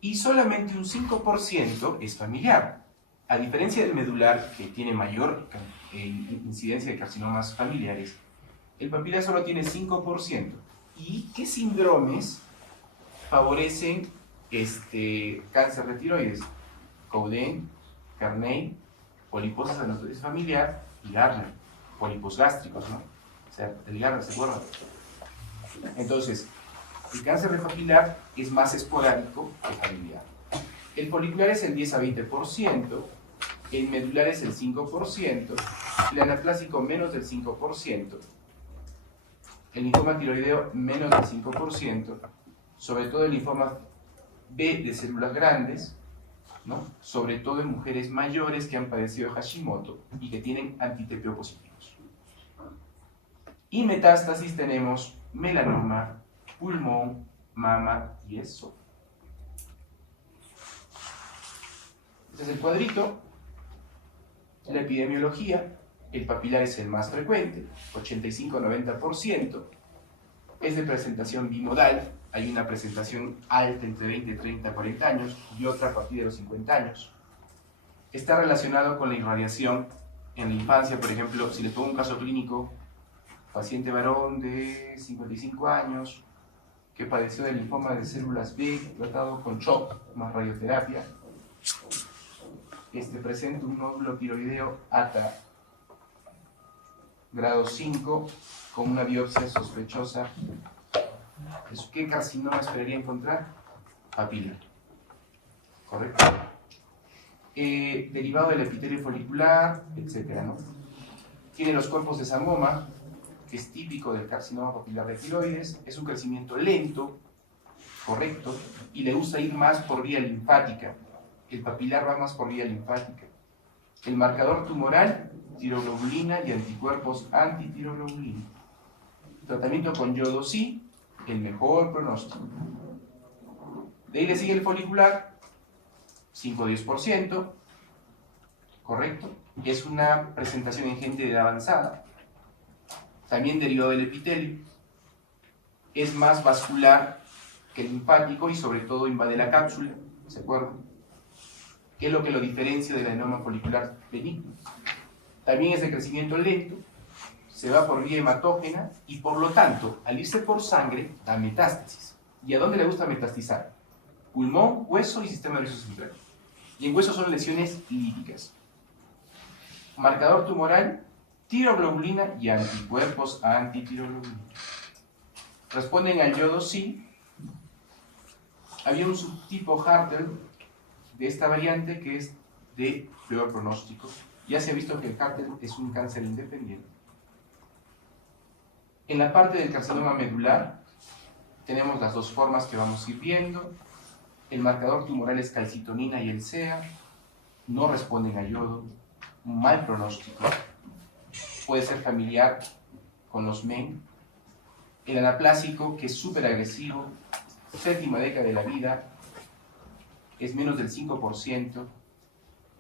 y solamente un 5% es familiar. A diferencia del medular, que tiene mayor incidencia de carcinomas familiares, el papilar solo tiene 5%. ¿Y qué síndromes favorecen cáncer de tiroides? Cowden, Carney, poliposis adenopatía familiar y Gardner, pólipos gástricos, ¿no? O sea, el Gardner, ¿se acuerdan? Entonces, el cáncer de papilar es más esporádico que familiar. El folicular es el 10-20%, el medular es el 5%, el anaplásico menos del 5%, el linfoma tiroideo menos del 5%, sobre todo el linfoma B de células grandes, ¿no? Sobre todo en mujeres mayores que han padecido Hashimoto y que tienen anti-TPO positivos. Y metástasis tenemos melanoma, pulmón, mama y esófago. Este es el cuadrito. La epidemiología, el papilar es el más frecuente, 85-90%. Es de presentación bimodal. Hay una presentación alta entre 20, 30, 40 años y otra a partir de los 50 años. Está relacionado con la irradiación en la infancia. Por ejemplo, si les pongo un caso clínico, paciente varón de 55 años que padeció de linfoma de células B, tratado con shock más radioterapia, presenta un nódulo tiroideo ATA grado 5 con una biopsia sospechosa. ¿Qué carcinoma esperaría encontrar? Papila. ¿Correcto? Derivado del epitelio folicular, etc., ¿no? Tiene los cuerpos de Samoma, que es típico del carcinoma papilar de tiroides. Es un crecimiento lento, correcto, y le gusta ir más por vía linfática. El papilar va más por vía linfática. El marcador tumoral, tiroglobulina y anticuerpos antitiroglobulina. Tratamiento con yodo sí, el mejor pronóstico. De ahí le sigue el folicular, 5-10%, correcto. Es una presentación en gente de edad avanzada. También derivado del epitelio. Es más vascular que linfático y sobre todo invade la cápsula, ¿se acuerdan? ¿Qué es lo que lo diferencia del adenoma folicular benigno? También es de crecimiento lento, se va por vía hematógena y por lo tanto, al irse por sangre, da metástasis. ¿Y a dónde le gusta metastizar? Pulmón, hueso y sistema nervioso central. Y en hueso son lesiones líticas. Marcador tumoral, tiroglobulina y anticuerpos antitiroglobulina. Responden al yodo sí. Había un subtipo Hartel de esta variante que es de peor pronóstico. Ya se ha visto que el Hartel es un cáncer independiente. En la parte del carcinoma medular tenemos las dos formas que vamos a ir viendo. El marcador tumoral es calcitonina y el CEA. No responden a yodo. Un mal pronóstico. Puede ser familiar con los MEN. El anaplásico, que es súper agresivo, séptima década de la vida, es menos del 5%,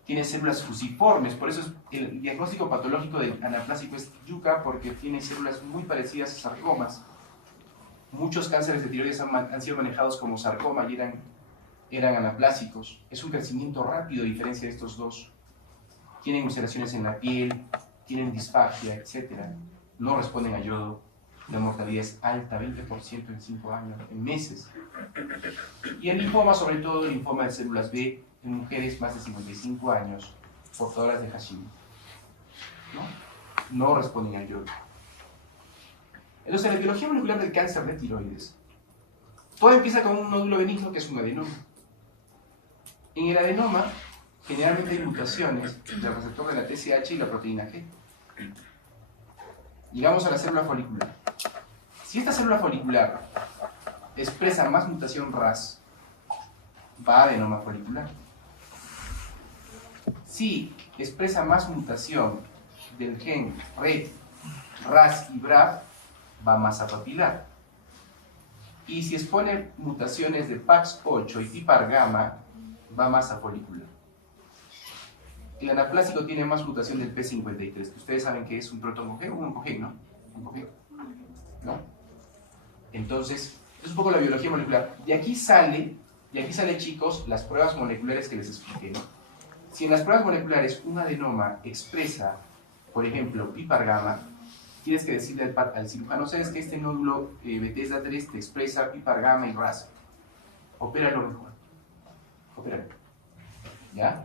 tiene células fusiformes, por eso el diagnóstico patológico del anaplásico es yuca, porque tiene células muy parecidas a sarcomas. Muchos cánceres de tiroides han sido manejados como sarcoma y eran anaplásicos. Es un crecimiento rápido a diferencia de estos dos. Tienen ulceraciones en la piel, tienen disfagia, etc. No responden a yodo. La mortalidad es alta, 20% en 5 años, en meses. Y el linfoma, sobre todo el linfoma de células B, en mujeres más de 55 años, portadoras de Hashimoto. No responden al yodo. Entonces, en la biología molecular del cáncer de tiroides, todo empieza con un nódulo benigno que es un adenoma. En el adenoma, generalmente hay mutaciones del receptor de la TSH y la proteína G. Llegamos a la célula folicular. Si esta célula folicular expresa más mutación RAS, va a adenoma folicular. Si expresa más mutación del gen RET, RAS y BRAF, va más a papilar. Y si expone mutaciones de PAX8 y PIPAR gamma, va más a folicular. El anaplásico tiene más mutación del P53, que ustedes saben que es un protoncogeno o un oncogeno, ¿no? Oncogeno, ¿no? Entonces, es un poco la biología molecular. De aquí sale, chicos, las pruebas moleculares que les expliqué, ¿no? Si en las pruebas moleculares un adenoma expresa, por ejemplo, PIPAR gamma, tienes que decirle al cirujano, ¿sabes que este nódulo Bethesda 3 te expresa PIPAR gamma y RAS? Opéralo mejor. Opéralo. ¿Ya?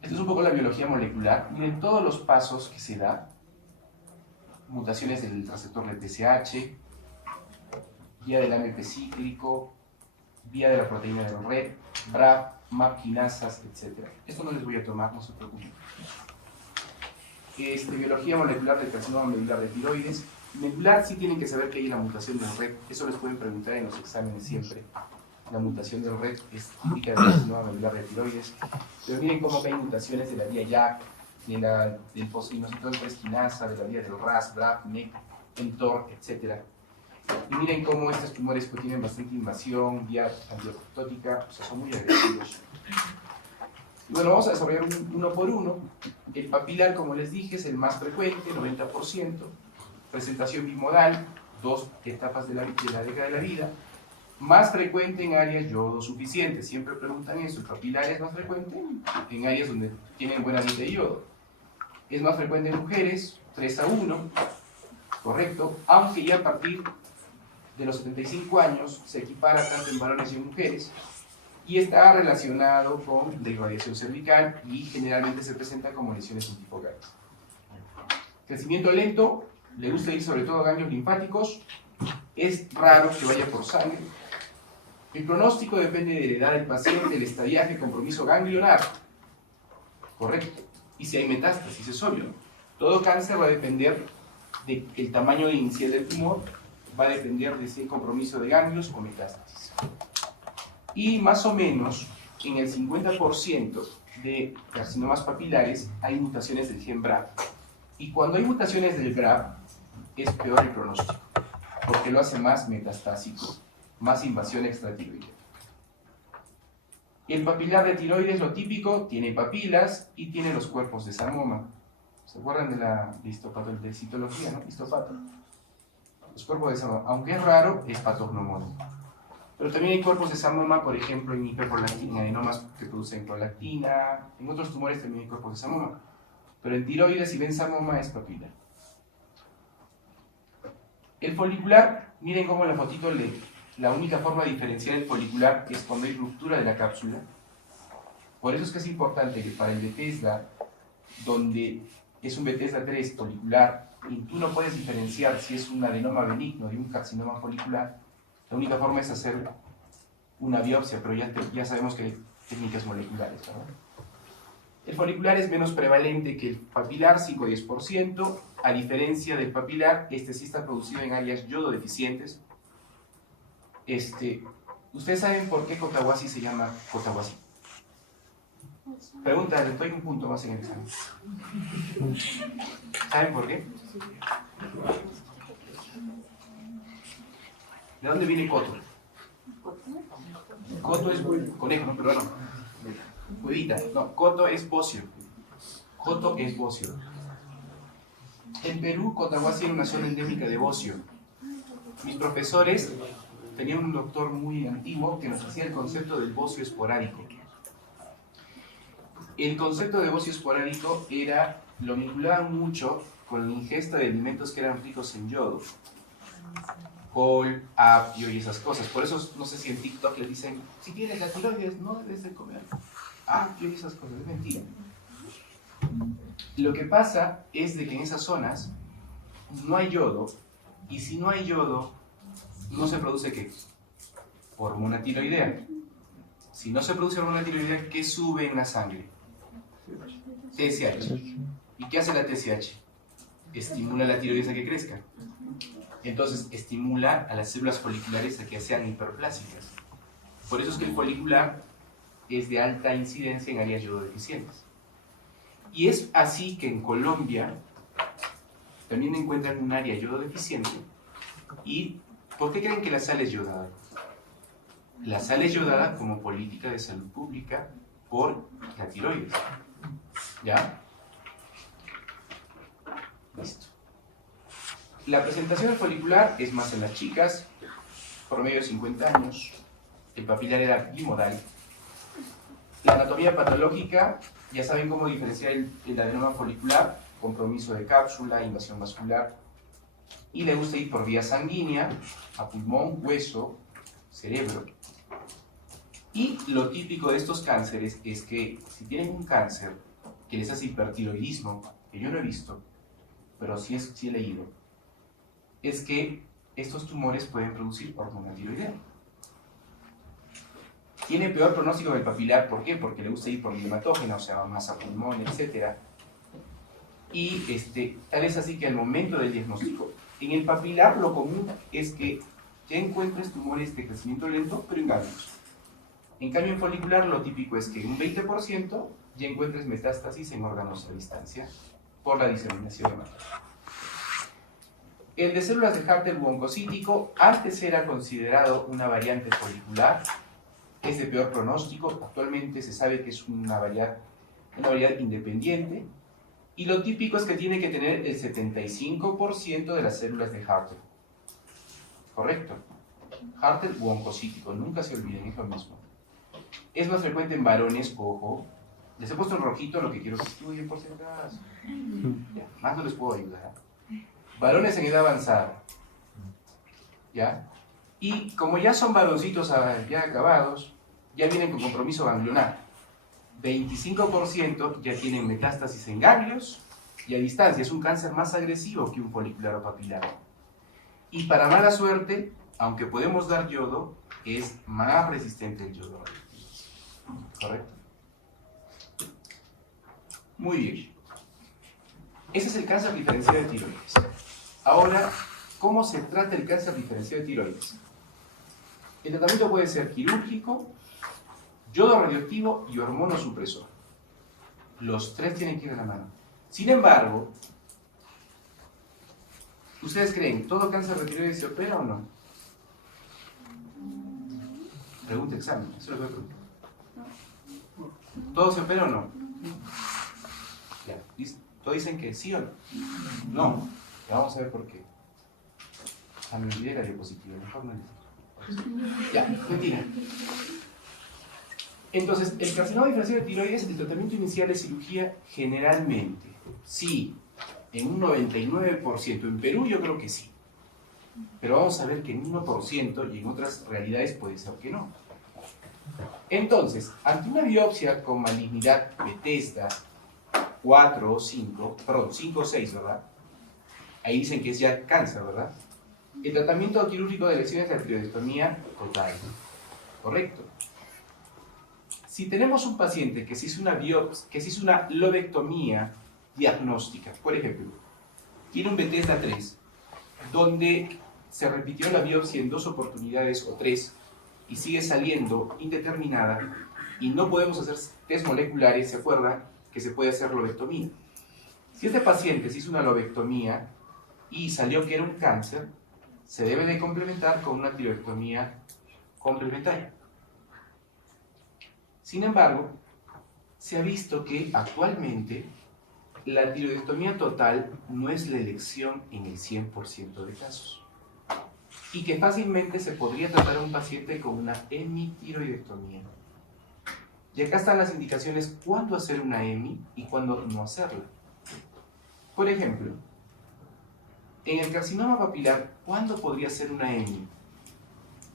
Esto es un poco la biología molecular. Miren todos los pasos que se da. Mutaciones del receptor de TSH, vía del AMP cíclico, vía de la proteína del RET, BRAF, MAP quinasas, etc. Esto no les voy a tomar, no se preocupen. Biología molecular del carcinoma medular de tiroides. Medular sí tienen que saber que hay una mutación del RET. Eso les pueden preguntar en los exámenes siempre. La mutación del RET es típica del carcinoma medular de tiroides. Pero miren cómo hay mutaciones de la vía JAK, del fosfinoinositol 3 quinasa, de la vía del RAS, BRAF, MEK, mTOR, etc. Y miren cómo estos tumores pues, tienen bastante invasión, vía antiapoptótica, o sea, son muy agresivos. Y bueno, vamos a desarrollar uno por uno. El papilar, como les dije, es el más frecuente, 90%. Presentación bimodal, 2 etapas de la década de la vida. Más frecuente en áreas yodo suficientes. Siempre preguntan eso. El papilar es más frecuente en áreas donde tienen buena dieta de yodo. Es más frecuente en mujeres, 3:1, correcto, aunque ya a partir de los 75 años se equipara tanto en varones y en mujeres, y está relacionado con la irradiación cervical y generalmente se presenta como lesiones multifocales. Crecimiento lento, le gusta ir sobre todo a ganglios linfáticos, es raro que vaya por sangre. El pronóstico depende de la edad del paciente, el estadiaje, compromiso ganglionar, correcto, y si hay metástasis, es obvio. Todo cáncer va a depender del tamaño inicial del tumor, va a depender de si hay compromiso de ganglios o metástasis. Y más o menos en el 50% de carcinomas papilares hay mutaciones del gen BRAF. Y cuando hay mutaciones del BRAF es peor el pronóstico, porque lo hace más metastásico, más invasión extratiroidea. El papilar de tiroides, lo típico, tiene papilas y tiene los cuerpos de Samoma. ¿Se acuerdan de la de citología, no? Histopato. Los cuerpos de Samoma, aunque es raro, es patognomónico. Pero también hay cuerpos de Samoma, por ejemplo, en hiperprolactina, adenomas que producen prolactina. En otros tumores también hay cuerpos de Samoma. Pero en tiroides, si ven Samoma, es papila. El folicular, miren cómo en la fotito la única forma de diferenciar el folicular es cuando hay ruptura de la cápsula. Por eso es que es importante que para el Bethesda, donde es un Bethesda 3 folicular, y tú no puedes diferenciar si es un adenoma benigno de un carcinoma folicular, la única forma es hacer una biopsia, pero ya sabemos que hay técnicas moleculares, ¿verdad? El folicular es menos prevalente que el papilar, 5 a 10%, a diferencia del papilar, este sí está producido en áreas yodo deficientes. ¿Ustedes saben por qué Cotahuasi se llama Cotahuasi? Pregunta, le doy un punto más en el examen. ¿Saben por qué? ¿De dónde viene Coto? Coto es conejo, ¿no? Pero no. Cuevita. No, Coto es bocio. Coto es bocio. En Perú, Cotahuasi era una zona endémica de bocio. Mis profesores tenían un doctor muy antiguo que nos hacía el concepto del bocio esporádico. El concepto de bocio esporádico era, lo vinculaban mucho con la ingesta de alimentos que eran ricos en yodo. Col, apio y esas cosas. Por eso no sé si en TikTok les dicen, si tienes la tiroides no debes de comer apio y esas cosas. Es mentira. Lo que pasa es de que en esas zonas no hay yodo, y si no hay yodo, no se produce ¿qué? Hormona tiroidea. Si no se produce hormona tiroidea, ¿qué sube en la sangre? TSH. ¿Y qué hace la TSH? Estimula la tiroides a que crezca. Entonces estimula a las células foliculares a que sean hiperplásicas. Por eso es que el folicular es de alta incidencia en áreas yododeficientes. Y es así que en Colombia también encuentran un área yododeficiente. ¿Y por qué creen que la sal es yodada? La sal es yodada como política de salud pública por la tiroides. ¿Ya? Listo. La presentación folicular es más en las chicas, promedio de 50 años. El papilar era bimodal. La anatomía patológica, ya saben cómo diferenciar el adenoma folicular, compromiso de cápsula, invasión vascular. Y le gusta ir por vía sanguínea, a pulmón, hueso, cerebro. Y lo típico de estos cánceres es que si tienen un cáncer que les hace hipertiroidismo, que yo no he visto, pero sí he leído, es que estos tumores pueden producir hormona tiroidea. Tiene peor pronóstico que el papilar, ¿por qué? Porque le gusta ir por vía hematógena, o sea, más a pulmón, etc. Y tal es así que al momento del diagnóstico, en el papilar lo común es que ya encuentres tumores de crecimiento lento, pero en ganglios. En cambio, en folicular lo típico es que en un 20% ya encuentres metástasis en órganos a distancia por la diseminación hematógena. El de células de Hartel u oncocítico antes era considerado una variante folicular, es de peor pronóstico, actualmente se sabe que es una variedad independiente, y lo típico es que tiene que tener el 75% de las células de Hartel. ¿Correcto? Hartel u oncocítico, nunca se olviden, es lo mismo. Es más frecuente en varones, ojo. Les he puesto en rojito lo que quiero que estudien por si acaso. Ya, más no les puedo ayudar. Varones en edad avanzada. ¿Ya? Y como ya son varoncitos ya acabados, ya vienen con compromiso ganglionar. 25% ya tienen metástasis en ganglios y a distancia. Es un cáncer más agresivo que un folicular o papilar. Y para mala suerte, aunque podemos dar yodo, es más resistente el yodo. ¿Correcto? Muy bien. Ese es el cáncer diferencial de tiroides. Ahora, ¿cómo se trata el cáncer diferencial de tiroides? El tratamiento puede ser quirúrgico, yodo radioactivo y hormonosupresor. Los tres tienen que ir de la mano. Sin embargo, ¿ustedes creen todo cáncer de tiroides se opera o no? Pregunta examen, eso les voy a preguntar. ¿Todo se opera o no? Ya, todos dicen que sí o no. No, ya vamos a ver por qué. Me olvidé la diapositiva, mejor no les... Ya, mentira. Entonces, el carcinoma diferencial de tiroides, el tratamiento inicial es cirugía generalmente. Sí, en un 99%. En Perú yo creo que sí. Pero vamos a ver que en 1% y en otras realidades puede ser que no. Entonces, ante una biopsia con malignidad Bethesda 4 o 5, perdón, 5 o 6, ¿verdad? Ahí dicen que es ya cáncer, ¿verdad? El tratamiento quirúrgico de lesiones de la tiroidectomía total. ¿Correcto? Si tenemos un paciente que se hizo una lobectomía diagnóstica, por ejemplo, tiene un Bethesda 3, donde se repitió la biopsia en 2 oportunidades o 3 y sigue saliendo indeterminada y no podemos hacer test moleculares, ¿se acuerdan? Que se puede hacer lobectomía. Si este paciente se hizo una lobectomía y salió que era un cáncer, se debe de complementar con una tiroidectomía complementaria. Sin embargo, se ha visto que actualmente la tiroidectomía total no es la elección en el 100% de casos. Y que fácilmente se podría tratar a un paciente con una hemitiroidectomía. Y acá están las indicaciones cuándo hacer una hemi y cuándo no hacerla. Por ejemplo, en el carcinoma papilar, ¿cuándo podría ser una hemi?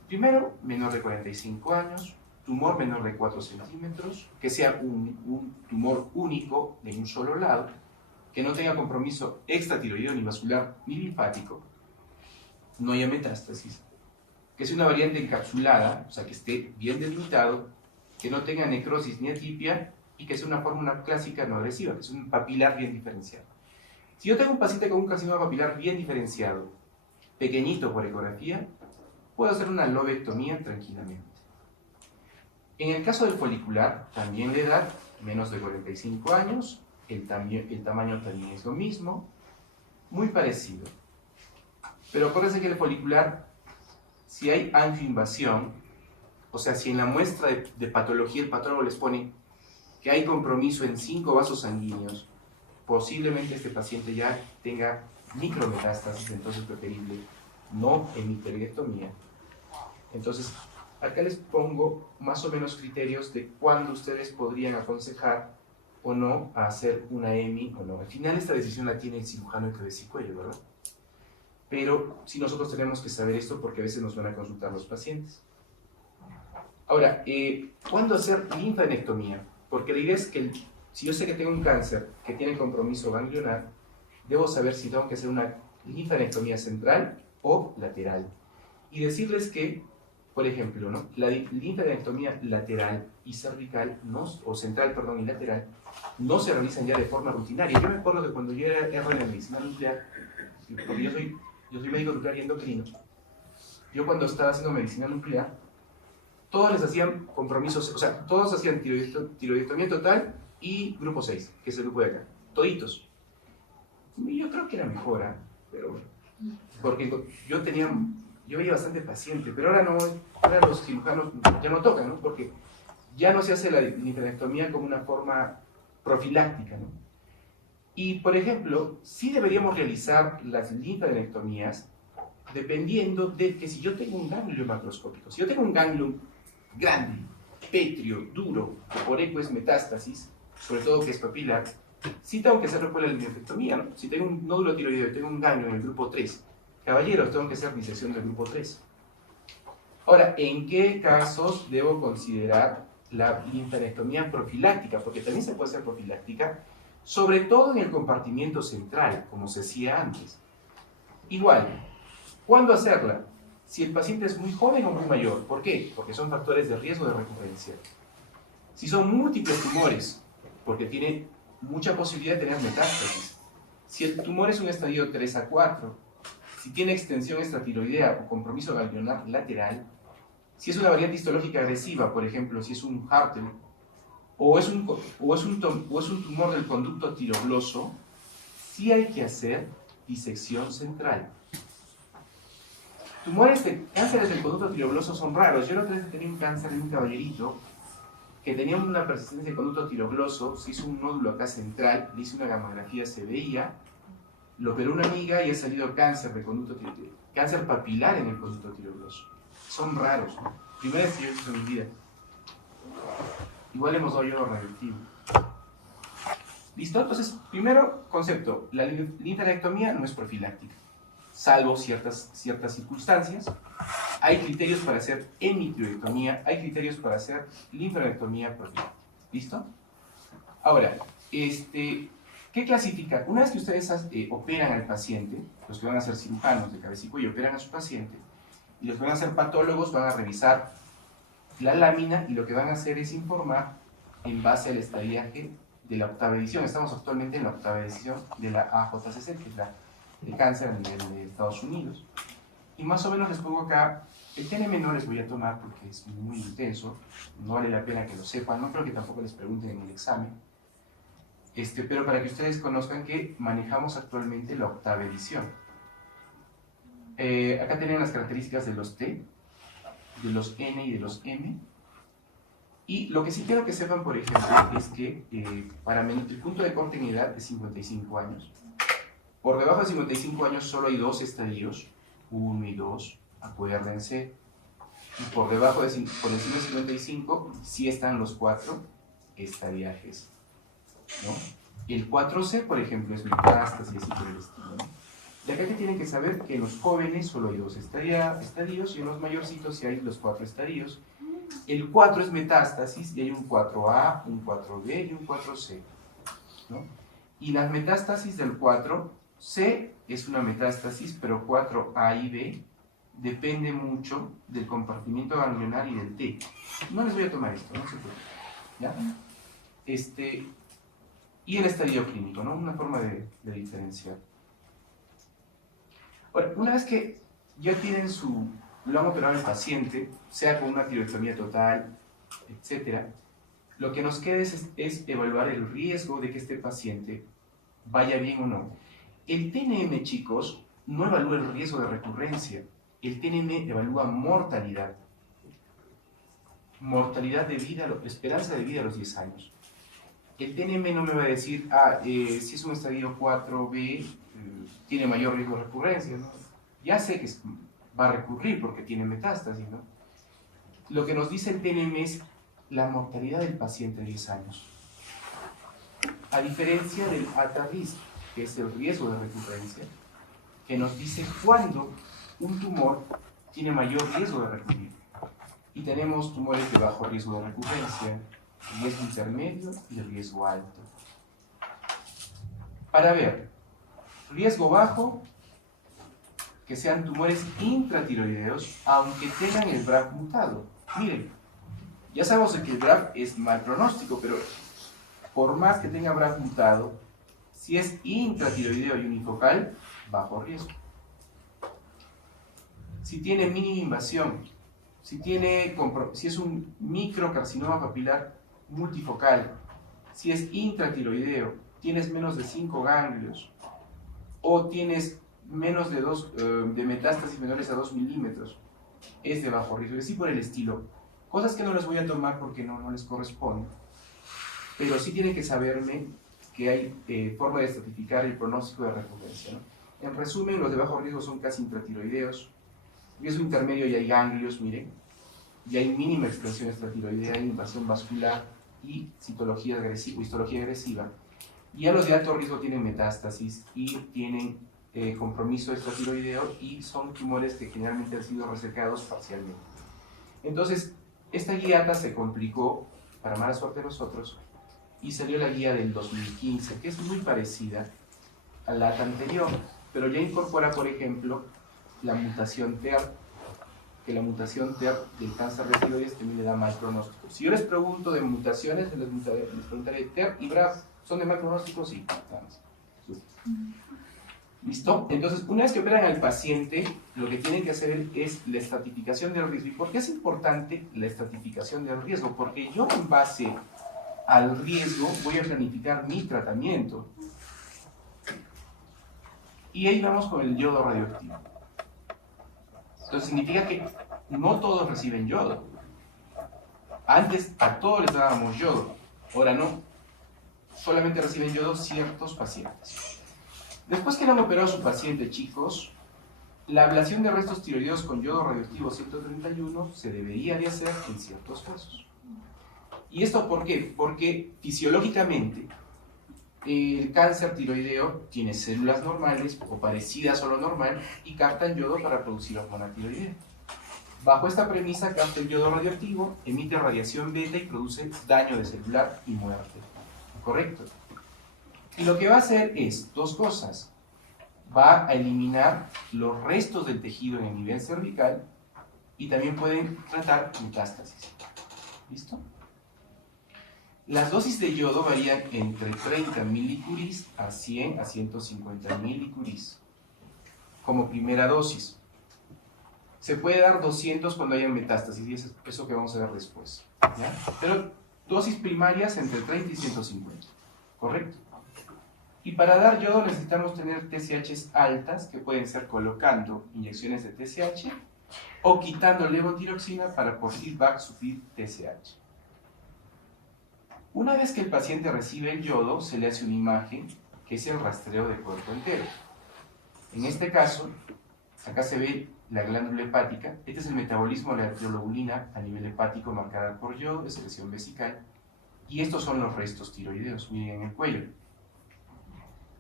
Primero, menor de 45 años, tumor menor de 4 centímetros, que sea un tumor único de un solo lado, que no tenga compromiso extratiroideo ni vascular ni linfático, no haya metástasis, que sea una variante encapsulada, o sea, que esté bien delimitado, que no tenga necrosis ni atipia y que sea una fórmula clásica no agresiva, que es un papilar bien diferenciado. Si yo tengo un paciente con un carcinoma papilar bien diferenciado, pequeñito por ecografía, puedo hacer una lobectomía tranquilamente. En el caso del folicular, también la edad, menos de 45 años, el tamaño también es lo mismo, muy parecido. Pero acuérdense que el folicular, si hay angioinvasión, o sea, si en la muestra de patología el patólogo les pone que hay compromiso en 5 vasos sanguíneos, posiblemente este paciente ya tenga micrometástasis, entonces es preferible no hemitiroidectomía. Entonces, acá les pongo más o menos criterios de cuándo ustedes podrían aconsejar o no a hacer una hemi o no. Al final esta decisión la tiene el cirujano de cabeza y cuello, ¿verdad? Pero sí nosotros tenemos que saber esto porque a veces nos van a consultar los pacientes. Ahora, ¿cuándo hacer linfadenectomía? Porque la idea es que si yo sé que tengo un cáncer que tiene compromiso ganglionar, debo saber si tengo que hacer una linfadenectomía central o lateral. Y decirles que, por ejemplo, ¿no? La linfadenectomía lateral y cervical, o central, perdón, y lateral, no se realizan ya de forma rutinaria. Yo me acuerdo que cuando yo era en la medicina nuclear, porque yo soy médico nuclear y endocrino, yo cuando estaba haciendo medicina nuclear, todos les hacían compromisos, o sea, todos hacían tiroidectomía total y grupo 6, que es el grupo de acá, toditos. Y yo creo que era mejor, pero bueno. Porque yo veía bastante paciente, pero ahora no, ahora los cirujanos ya no tocan, ¿no? Porque ya no se hace la linfadenectomía como una forma profiláctica, ¿no? Y, por ejemplo, sí deberíamos realizar las linfadenectomías dependiendo de que si yo tengo un ganglio macroscópico, si yo tengo un ganglio grande, pétreo, duro, que por eco es metástasis, sobre todo que es papilar, sí tengo que hacerlo por la linfadenectomía, ¿no? Si tengo un nódulo tiroideo y tengo un ganglio en el grupo 3, caballeros, tengo que hacer disección del grupo 3. Ahora, ¿en qué casos debo considerar la linfadenectomía profiláctica? Porque también se puede hacer profiláctica, sobre todo en el compartimiento central, como se hacía antes. Igual, ¿cuándo hacerla? Si el paciente es muy joven o muy mayor. ¿Por qué? Porque son factores de riesgo de recurrencia. Si son múltiples tumores, porque tiene mucha posibilidad de tener metástasis. Si el tumor es un estadio 3 a 4, si tiene extensión extratiroidea o compromiso ganglionar lateral, si es una variante histológica agresiva, por ejemplo, si es un Hartel, o es un tumor del conducto tirogloso, sí hay que hacer disección central. Cánceres del conducto tirogloso son raros. Yo la otra vez tenía un cáncer de un caballerito que tenía una persistencia de conducto tirogloso, se hizo un nódulo acá central, le hice una gamografía, se veía, lo operó una amiga y ha salido cáncer de conducto tirogloso, cáncer papilar en el conducto tirogloso. Son raros, ¿no? Primera vez que yo he visto en mi vida. Igual hemos dado yodo radioactivo. ¿Listo? Entonces, primero concepto, la linfadenectomía no es profiláctica, salvo ciertas circunstancias. Hay criterios para hacer hemitiroidectomía, hay criterios para hacer linfadenectomía profiláctica. ¿Listo? Ahora, ¿qué clasifica? Una vez que ustedes operan al paciente, los que van a ser cirujanos de cabeza y cuello operan a su paciente, y los que van a ser patólogos van a revisar la lámina y lo que van a hacer es informar en base al estadiaje de la octava edición. Estamos actualmente en la octava edición de la AJCC, que es el cáncer a nivel de Estados Unidos. Y más o menos les pongo acá, el TNM no les voy a tomar porque es muy intenso, no vale la pena que lo sepan, no creo que tampoco les pregunten en el examen, pero para que ustedes conozcan que manejamos actualmente la octava edición. Acá tienen las características de los T, de los N y de los M. Y lo que sí quiero que sepan, por ejemplo, es que para el punto de corte en edad es 55 años. Por debajo de 55 años solo hay 2 estadios, 1 y 2, acuérdense. Y por encima de 55 sí están los 4 estadiajes, ¿no? El 4C, por ejemplo, es metástasis y por el estilo, ¿no? De acá que tienen que saber que en los jóvenes solo hay 2 estadios y en los mayorcitos sí hay los 4 estadios. El 4 es metástasis y hay un 4A, un 4B y un 4C, ¿no? Y las metástasis del 4C es una metástasis, pero 4A y B depende mucho del compartimiento ganglionar y del T. No les voy a tomar esto, no se preocupen, ¿ya? Y el estadio clínico, ¿no? Una forma de diferenciar. Ahora, una vez que ya tienen lo han operado al paciente, sea con una tiroidectomía total, etc., lo que nos queda es evaluar el riesgo de que este paciente vaya bien o no. El TNM, chicos, no evalúa el riesgo de recurrencia. El TNM evalúa mortalidad. Mortalidad de vida, esperanza de vida a los 10 años. El TNM no me va a decir, si es un estadio 4B, tiene mayor riesgo de recurrencia, ¿no? Ya sé que va a recurrir porque tiene metástasis, ¿no? Lo que nos dice el TNM es la mortalidad del paciente de 10 años. A diferencia del alta risk, que es el riesgo de recurrencia, que nos dice cuándo un tumor tiene mayor riesgo de recurrir. Y tenemos tumores de bajo riesgo de recurrencia, riesgo intermedio y riesgo alto. Para ver, riesgo bajo, que sean tumores intratiroideos, aunque tengan el BRAF mutado. Miren, ya sabemos que el BRAF es mal pronóstico, pero por más que tenga BRAF mutado, si es intratiroideo y unifocal, bajo riesgo. Si tiene mínima invasión, si es un microcarcinoma papilar multifocal, si es intratiroideo, tienes menos de 5 ganglios, o tienes menos de, de metástasis menores a 2 milímetros es de bajo riesgo, y así por el estilo. Cosas que no les voy a tomar porque no les corresponde, pero sí tienen que saberme que hay forma de estratificar el pronóstico de recurrencia, ¿no? En resumen, los de bajo riesgo son casi intratiroideos, riesgo intermedio y hay ganglios, miren, y hay mínima extensión extratiroidea, invasión vascular y citología agresiva, histología agresiva. Y a los de alto riesgo tienen metástasis y tienen compromiso extratiroideo y son tumores que generalmente han sido resecados parcialmente. Entonces, esta guía se complicó, para mala suerte de nosotros, y salió la guía del 2015, que es muy parecida a la anterior, pero ya incorpora, por ejemplo, la mutación TER, que la mutación TER del cáncer de tiroides también le da mal pronóstico. Si yo les pregunto de mutaciones, les preguntaré TER y BRAF, ¿son de mal pronóstico? Sí, nada más. ¿Listo? Entonces, una vez que operan al paciente, lo que tienen que hacer es la estratificación del riesgo. ¿Y por qué es importante la estratificación del riesgo? Porque yo, en base al riesgo, voy a planificar mi tratamiento. Y ahí vamos con el yodo radioactivo. Entonces significa que no todos reciben yodo. Antes a todos les dábamos yodo, ahora no. Solamente reciben yodo ciertos pacientes. Después que le han operado a su paciente, chicos, la ablación de restos tiroideos con yodo radioactivo 131 se debería de hacer en ciertos casos. ¿Y esto por qué? Porque fisiológicamente el cáncer tiroideo tiene células normales o parecidas a lo normal y captan yodo para producir hormona tiroidea. Bajo esta premisa capta el yodo radioactivo, emite radiación beta y produce daño de celular y muerte. ¿Correcto? Y lo que va a hacer es dos cosas. Va a eliminar los restos del tejido en el nivel cervical y también pueden tratar metástasis. ¿Listo? Las dosis de yodo varían entre 30 milicuries a 100 a 150 milicuries como primera dosis. Se puede dar 200 cuando haya metástasis, y es eso que vamos a ver después, ¿ya? Pero dosis primarias entre 30 y 150, ¿correcto? Y para dar yodo necesitamos tener TSHs altas, que pueden ser colocando inyecciones de TSH o quitando levotiroxina para por feedback subir TSH. Una vez que el paciente recibe el yodo, se le hace una imagen que es el rastreo de cuerpo entero. En este caso, acá se ve la glándula hepática. Este es el metabolismo de la globulina a nivel hepático marcada por yodo de secreción vesical. Y estos son los restos tiroideos, miren en el cuello.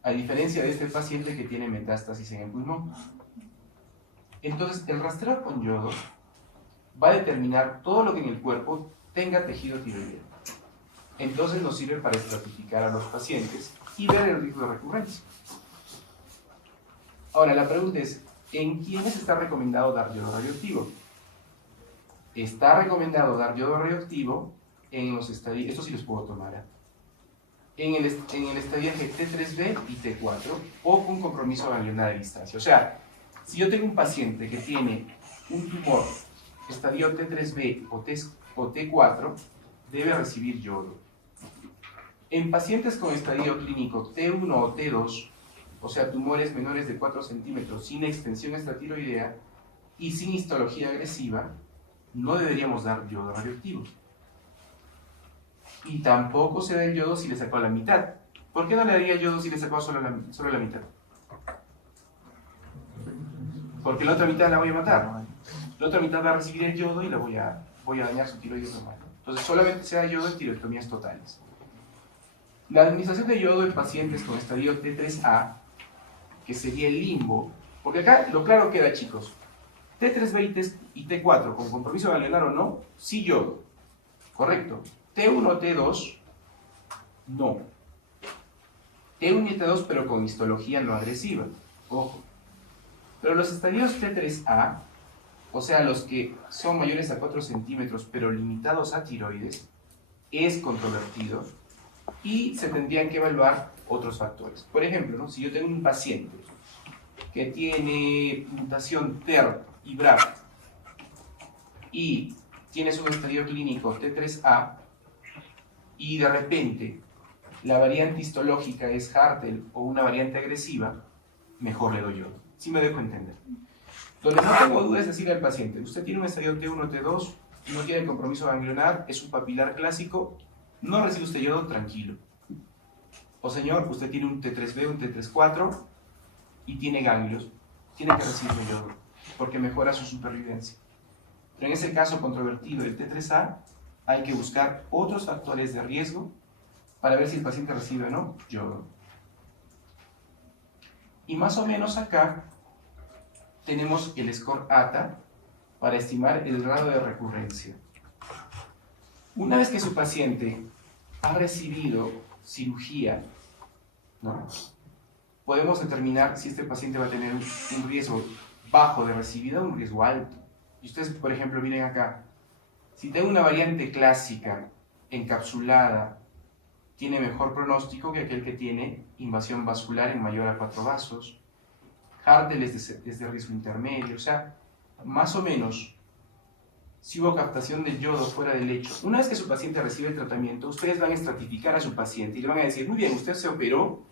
A diferencia de este paciente que tiene metástasis en el pulmón. Entonces, el rastreo con yodo va a determinar todo lo que en el cuerpo tenga tejido tiroideo. Entonces nos sirve para estratificar a los pacientes y ver el riesgo de recurrencia. Ahora, la pregunta es, ¿en quiénes está recomendado dar yodo radioactivo? Está recomendado dar yodo radioactivo en los estadios, esto sí los puedo tomar, ¿eh? En el estadiaje T3B y T4 o con compromiso ganglionar a distancia. O sea, si yo tengo un paciente que tiene un tumor estadio T3B o T4, debe recibir yodo. En pacientes con estadio clínico T1 o T2, o sea, tumores menores de 4 centímetros sin extensión extratiroidea y sin histología agresiva, no deberíamos dar yodo radioactivo. Y tampoco se da el yodo si le sacó la mitad. ¿Por qué no le daría yodo si le sacó solo la mitad? Porque la otra mitad la voy a matar. La otra mitad va a recibir el yodo y la voy a dañar su tiroides normal. Entonces solamente se da yodo en tiroidectomías totales. La administración de yodo en pacientes con estadio T3A, que sería el limbo, porque acá lo claro queda, chicos, T3B y T4, con compromiso ganglionar o no, sí yodo, correcto. T1 o T2, no. T1 y T2, pero con histología no agresiva, ojo. Pero los estadios T3A, o sea, los que son mayores a 4 centímetros, pero limitados a tiroides, es controvertido y se tendrían que evaluar otros factores. Por ejemplo, ¿no? Si yo tengo un paciente que tiene mutación TER y BRAF y tienes un estadio clínico T3A y de repente la variante histológica es Hartel o una variante agresiva, mejor le doy yodo. Si me dejo entender. Donde no tengo duda es decirle al paciente, usted tiene un estadio T1, T2, no tiene compromiso ganglionar, es un papilar clásico, no recibe usted yodo, tranquilo. O señor, usted tiene un T3B, un T3-4 y tiene ganglios, tiene que recibir yodo, porque mejora su supervivencia. Pero en ese caso controvertido del T3A, hay que buscar otros factores de riesgo para ver si el paciente recibe o no yodo. Y más o menos acá tenemos el score ATA para estimar el grado de recurrencia. Una vez que su paciente ha recibido cirugía, ¿no?, podemos determinar si este paciente va a tener un riesgo bajo de recibida o un riesgo alto. Y ustedes, por ejemplo, miren acá, si tengo una variante clásica encapsulada, tiene mejor pronóstico que aquel que tiene invasión vascular en mayor a 4 vasos. Hartel es de riesgo intermedio, o sea, más o menos, si hubo captación del yodo fuera del lecho, una vez que su paciente recibe el tratamiento, ustedes van a estratificar a su paciente y le van a decir, muy bien, usted se operó,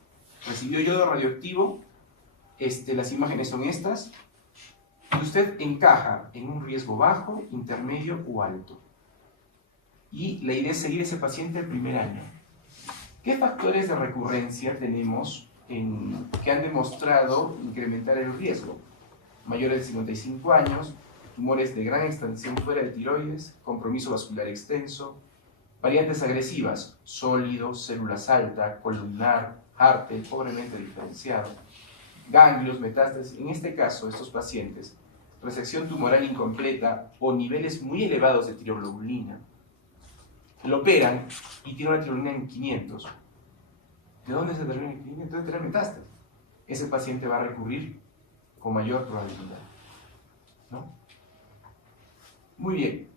recibió yodo radioactivo, las imágenes son estas, y usted encaja en un riesgo bajo, intermedio o alto. Y la idea es seguir ese paciente el primer año. ¿Qué factores de recurrencia tenemos que han demostrado incrementar el riesgo? Mayores de 55 años, tumores de gran extensión fuera de tiroides, compromiso vascular extenso, variantes agresivas, sólido, células alta, columnar, Hartel, pobremente diferenciado, ganglios, metástasis. En este caso, estos pacientes, resección tumoral incompleta o niveles muy elevados de tiroglobulina, lo operan y tiene una tiroglobulina en 500. ¿De dónde se determina en 500? Debe tener metástasis. Ese paciente va a recurrir con mayor probabilidad, ¿no? Muy bien.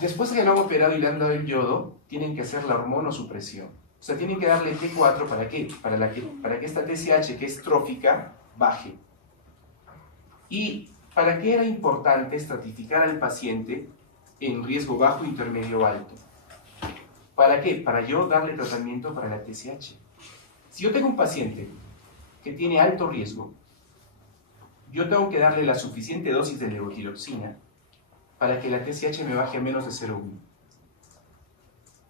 Después de que lo han operado y le han dado el yodo, tienen que hacer la hormonosupresión. O sea, tienen que darle T4, ¿para qué? Para que esta TSH, que es trófica, baje. ¿Y para qué era importante estratificar al paciente en riesgo bajo, intermedio o alto? ¿Para qué? Para yo darle tratamiento para la TSH. Si yo tengo un paciente que tiene alto riesgo, yo tengo que darle la suficiente dosis de levotiroxina para que la TSH me baje a menos de 0,1.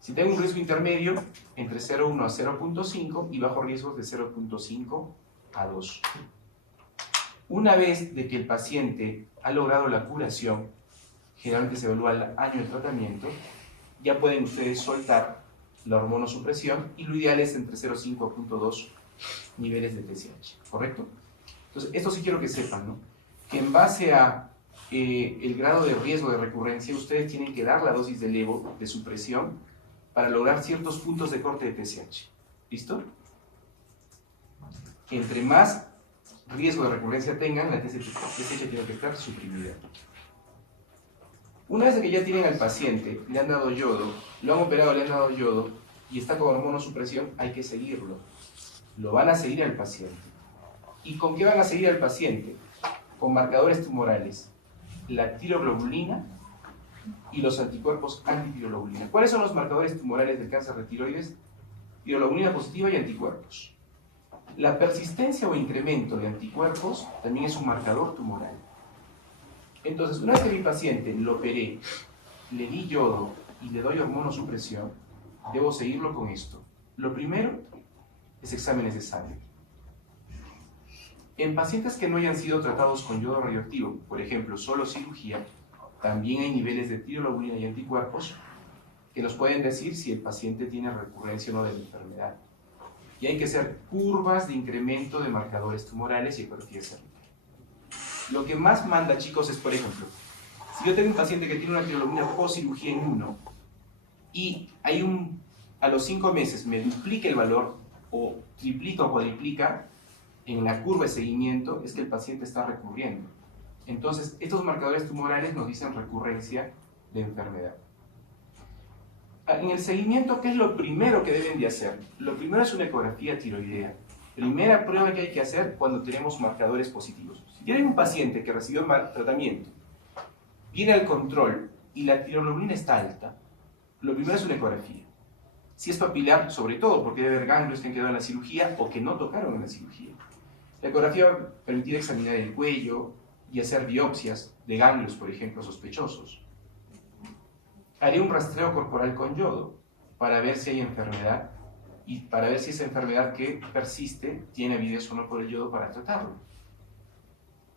Si tengo un riesgo intermedio, entre 0,1 a 0,5 y bajo riesgos de 0,5 a 2. Una vez de que el paciente ha logrado la curación, generalmente se evalúa el año de tratamiento, ya pueden ustedes soltar la hormonosupresión y lo ideal es entre 0,5 a 0,2 niveles de TSH, ¿correcto? Entonces, esto sí quiero que sepan, ¿no? Que en base a el grado de riesgo de recurrencia, ustedes tienen que dar la dosis de levo, de supresión, para lograr ciertos puntos de corte de TSH. ¿Listo? Entre más riesgo de recurrencia tengan, la TSH tiene que estar suprimida. Una vez que ya tienen al paciente, le han dado yodo, lo han operado, le han dado yodo, y está con hormonosupresión, hay que seguirlo. Lo van a seguir al paciente. ¿Y con qué van a seguir al paciente? Con marcadores tumorales, la tiroglobulina y los anticuerpos antitiroglobulina. ¿Cuáles son los marcadores tumorales del cáncer de tiroides? Tiroglobulina positiva y anticuerpos. La persistencia o incremento de anticuerpos también es un marcador tumoral. Entonces, una vez que mi paciente lo operé, le di yodo y le doy hormonosupresión, debo seguirlo con esto. Lo primero es exámenes de sangre. En pacientes que no hayan sido tratados con yodo radioactivo, por ejemplo, solo cirugía, también hay niveles de tiroglobulina y anticuerpos que nos pueden decir si el paciente tiene recurrencia o no de la enfermedad. Y hay que hacer curvas de incremento de marcadores tumorales y ecografía cervical. Lo que más manda, chicos, es, por ejemplo, si yo tengo un paciente que tiene una tiroglobulina post cirugía en 1 y a los 5 meses me duplica el valor o triplica o cuadriplica en la curva de seguimiento, es que el paciente está recurriendo. Entonces, estos marcadores tumorales nos dicen recurrencia de enfermedad. En el seguimiento, ¿qué es lo primero que deben de hacer? Lo primero es una ecografía tiroidea. Primera prueba que hay que hacer cuando tenemos marcadores positivos. Si tienen un paciente que recibió tratamiento, viene al control y la tiroglobulina está alta, lo primero es una ecografía. Si es papilar, sobre todo porque debe haber ganglios que han quedado en la cirugía o que no tocaron en la cirugía. La ecografía va a permitir examinar el cuello y hacer biopsias de ganglios, por ejemplo, sospechosos. Haré un rastreo corporal con yodo para ver si hay enfermedad y para ver si esa enfermedad que persiste tiene avidez o no por el yodo para tratarlo.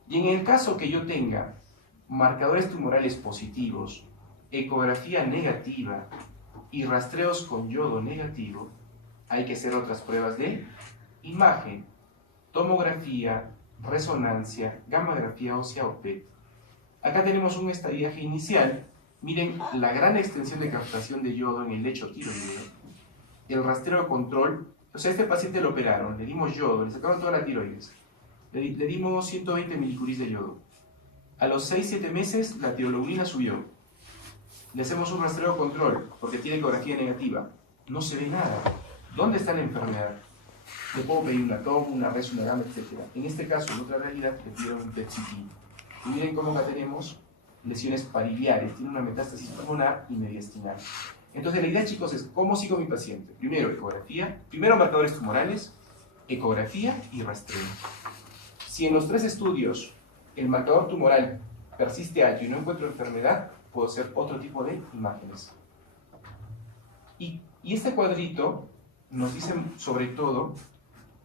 Y en el caso que yo tenga marcadores tumorales positivos, ecografía negativa y rastreos con yodo negativo, hay que hacer otras pruebas de imagen, tomografía, resonancia, gammagrafía ósea o PET. Acá tenemos un estadiaje inicial. Miren la gran extensión de captación de yodo en el lecho tiroideo, el rastreo de control. O sea, a este paciente lo operaron, le dimos yodo, le sacaron toda la tiroides, le dimos 120 milicuris de yodo. A los 6-7 meses la tiroglobulina subió. Le hacemos un rastreo de control porque tiene ecografía negativa. No se ve nada. ¿Dónde está la enfermedad? Le puedo pedir una TOM, una res, una gamma, etc. En este caso, en otra realidad, le pidieron un PET-CT. Y miren cómo acá tenemos lesiones pariliares, tiene una metástasis pulmonar y mediastinal. Entonces la idea, chicos, es cómo sigo a mi paciente. Primero ecografía, primero marcadores tumorales, ecografía y rastreo. Si en los 3 estudios el marcador tumoral persiste alto y no encuentro enfermedad, puedo hacer otro tipo de imágenes. Y este cuadrito nos dice sobre todo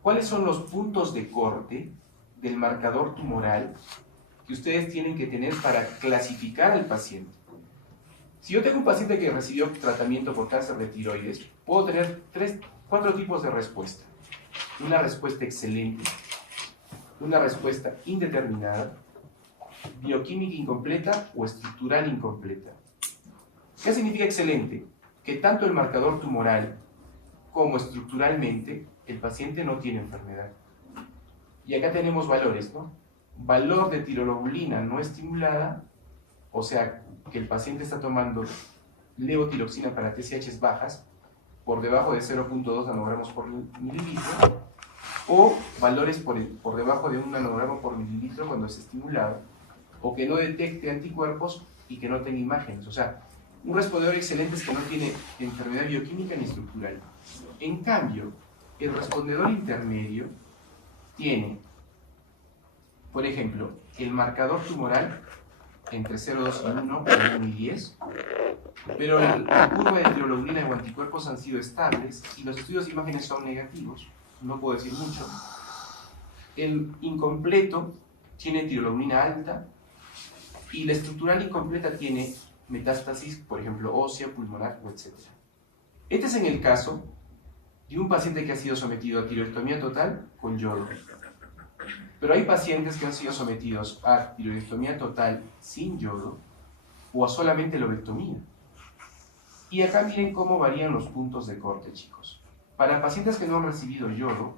cuáles son los puntos de corte del marcador tumoral que ustedes tienen que tener para clasificar al paciente. Si yo tengo un paciente que recibió tratamiento por cáncer de tiroides, puedo tener 4 tipos de respuesta. Una respuesta excelente, una respuesta indeterminada, bioquímica incompleta o estructural incompleta. ¿Qué significa excelente? Que tanto el marcador tumoral como estructuralmente el paciente no tiene enfermedad. Y acá tenemos valores, ¿no? Valor de tiroglobulina no estimulada, o sea, que el paciente está tomando levotiroxina para TSHs bajas por debajo de 0.2 nanogramos por mililitro, o valores por debajo de 1 nanogramo por mililitro cuando es estimulado, o que no detecte anticuerpos y que no tenga imágenes. O sea, un respondedor excelente es que no tiene enfermedad bioquímica ni estructural. En cambio, el respondedor intermedio tiene, por ejemplo, el marcador tumoral entre 0,2 y 1, o 1 y 10, pero la curva de tiroglobulina o anticuerpos han sido estables y los estudios de imágenes son negativos, no puedo decir mucho. El incompleto tiene tiroglobulina alta y la estructural incompleta tiene metástasis, por ejemplo, ósea, pulmonar, etc. Este es en el caso de un paciente que ha sido sometido a tiroidectomía total con yodo. Pero hay pacientes que han sido sometidos a tiroidectomía total sin yodo o a solamente lobectomía. Y acá miren cómo varían los puntos de corte, chicos. Para pacientes que no han recibido yodo,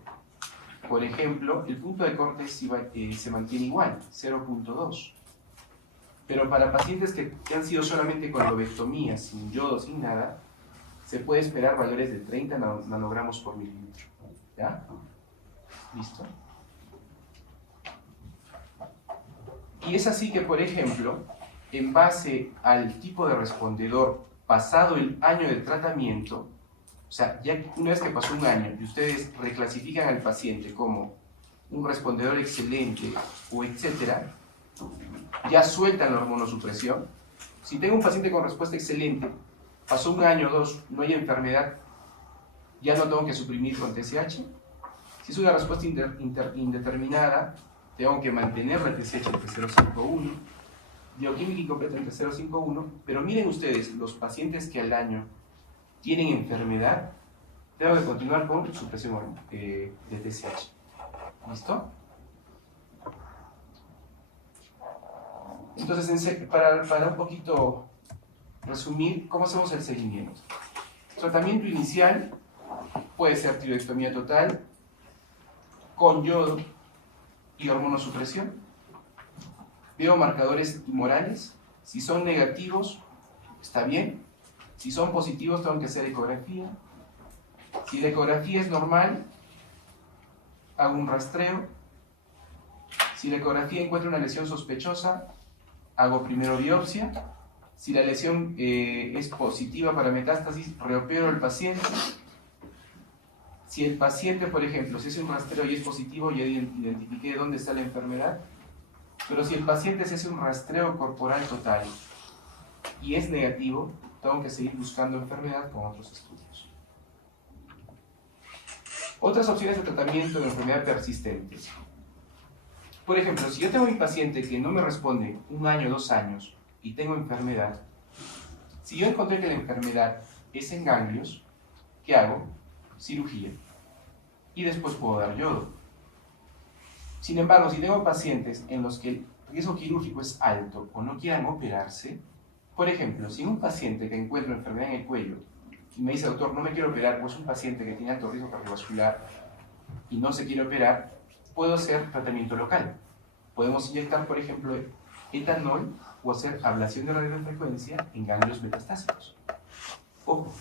por ejemplo, el punto de corte se mantiene igual, 0.2. Pero para pacientes que han sido solamente con lobectomía, sin yodo, sin nada, se puede esperar valores de 30 nanogramos por mililitro. ¿Ya? ¿Listo? Y es así que, por ejemplo, en base al tipo de respondedor pasado el año de tratamiento, o sea, ya una vez que pasó un año y ustedes reclasifican al paciente como un respondedor excelente o etcétera, ya sueltan la hormonosupresión. Si tengo un paciente con respuesta excelente, pasó un año o 2, no hay enfermedad, ya no tengo que suprimir con TSH. Si es una respuesta indeterminada, tengo que mantener la TSH entre 0,5,1, bioquímica incompleta entre 0,5,1, pero miren ustedes, los pacientes que al año tienen enfermedad, tengo que continuar con supresión de TSH. ¿Listo? Entonces, para un poquito resumir, ¿cómo hacemos el seguimiento? Tratamiento inicial puede ser tiroidectomía total, con yodo y hormonosupresión. Veo marcadores tumorales. Si son negativos, está bien. Si son positivos, tengo que hacer ecografía. Si la ecografía es normal, hago un rastreo. Si la ecografía encuentra una lesión sospechosa, hago primero biopsia. Si la lesión es positiva para metástasis, reopero al paciente. Si el paciente, por ejemplo, si es un rastreo y es positivo, ya identifiqué dónde está la enfermedad, pero si el paciente se hace un rastreo corporal total y es negativo, tengo que seguir buscando enfermedad con otros estudios. Otras opciones de tratamiento de enfermedad persistente. Por ejemplo, si yo tengo a mi paciente que no me responde 1 año, 2 años y tengo enfermedad, si yo encontré que la enfermedad es en ganglios, ¿qué hago? Cirugía. Y después puedo dar yodo. Sin embargo, si tengo pacientes en los que el riesgo quirúrgico es alto o no quieran operarse, por ejemplo, si un paciente que encuentro enfermedad en el cuello y me dice, doctor, no me quiero operar, pues es un paciente que tiene alto riesgo cardiovascular y no se quiere operar, puedo hacer tratamiento local. Podemos inyectar, por ejemplo, etanol o hacer ablación de radiofrecuencia en ganglios metastásicos. Ojo.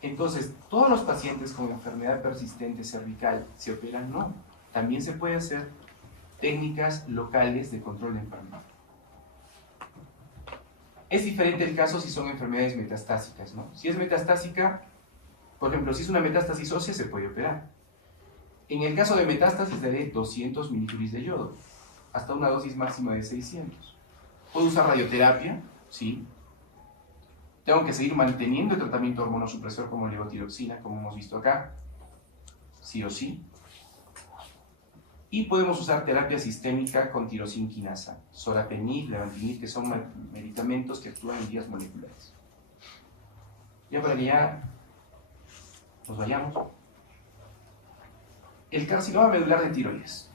Entonces, ¿todos los pacientes con enfermedad persistente cervical se operan? No. También se puede hacer técnicas locales de control de enfermedad. Es diferente el caso si son enfermedades metastásicas, ¿no? Si es metastásica, por ejemplo, si es una metástasis ósea, se puede operar. En el caso de metástasis, daré 200 milicuries de yodo, hasta una dosis máxima de 600. ¿Puedo usar radioterapia? Sí. Tengo que seguir manteniendo el tratamiento hormonosupresor como levotiroxina, como hemos visto acá, sí o sí. Y podemos usar terapia sistémica con tirosinquinasa, sorafenib, levantinib, que son medicamentos que actúan en vías moleculares. Ya para que ya nos vayamos. El carcinoma medular de tiroides.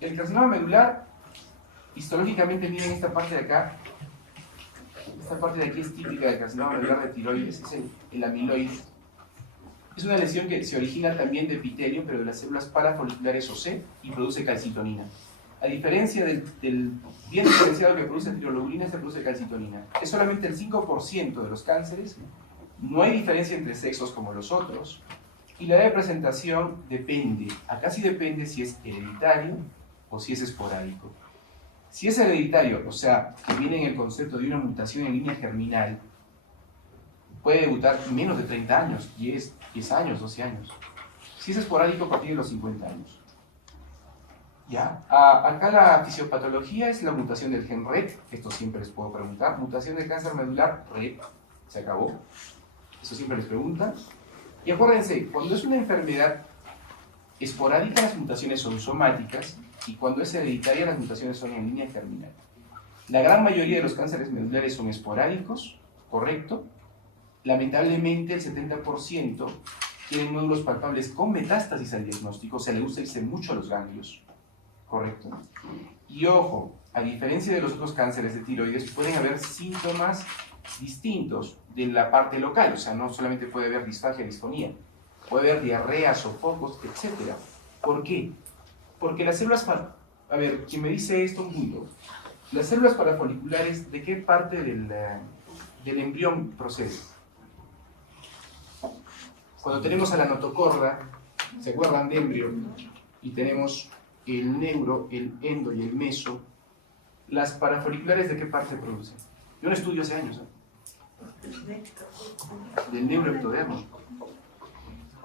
El carcinoma medular, histológicamente, miren esta parte de acá. Esta parte de aquí es típica del carcinoma medular de tiroides, es el amiloide. Es una lesión que se origina también de epitelio, pero de las células parafoliculares OC y produce calcitonina. A diferencia del bien diferenciado que produce tiroglobulina, se produce calcitonina. Es solamente el 5% de los cánceres, no hay diferencia entre sexos como los otros, y la edad de presentación depende, acá sí depende si es hereditario o si es esporádico. Si es hereditario, o sea, que viene en el concepto de una mutación en línea germinal, puede debutar menos de 30 años, 10 años, 12 años. Si es esporádico, a partir de los 50 años. ¿Ya? Acá la fisiopatología es la mutación del gen RET, esto siempre les puedo preguntar. Mutación del cáncer medular, RET, se acabó. Eso siempre les preguntan. Y acuérdense, cuando es una enfermedad esporádica, las mutaciones son somáticas, y cuando es hereditaria, las mutaciones son en línea germinal. La gran mayoría de los cánceres medulares son esporádicos, correcto. Lamentablemente, el 70% tienen nódulos palpables con metástasis al diagnóstico, o sea, le gusta irse mucho a los ganglios, correcto. Y ojo, a diferencia de los otros cánceres de tiroides, pueden haber síntomas distintos de la parte local, o sea, no solamente puede haber disfagia, disfonía, puede haber diarrea, sofocos, etc. ¿Por qué? Porque las células, a ver, quien me dice esto, un punto, las células parafoliculares, ¿de qué parte del embrión proceden? Cuando tenemos a la notocorda, ¿se acuerdan de embrio? Y tenemos el neuro, el endo y el meso. ¿Las parafoliculares de qué parte producen? Yo lo estudio hace años, del neuroectodermo.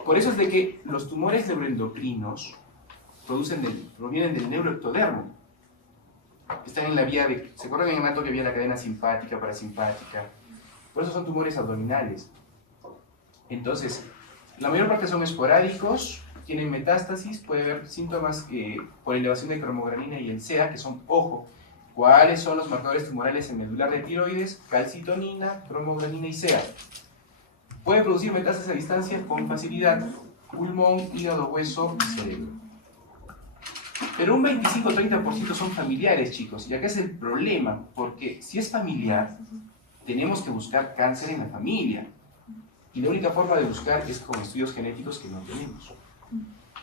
Por eso es de que los tumores neuroendocrinos provienen del neuroectodermo. Están en la vía de, ¿se acuerdan en anato que había la cadena simpática, parasimpática? Por eso son tumores abdominales. Entonces, la mayor parte son esporádicos, tienen metástasis, puede haber síntomas por elevación de cromogranina y el CEA, que son, ojo, ¿cuáles son los marcadores tumorales en medular de tiroides? Calcitonina, cromogranina y CEA. Puede producir metástasis a distancia con facilidad, pulmón, hígado, hueso y cerebro. Pero un 25-30% son familiares, chicos, y acá es el problema, porque si es familiar, tenemos que buscar cáncer en la familia. Y la única forma de buscar es con estudios genéticos que no tenemos.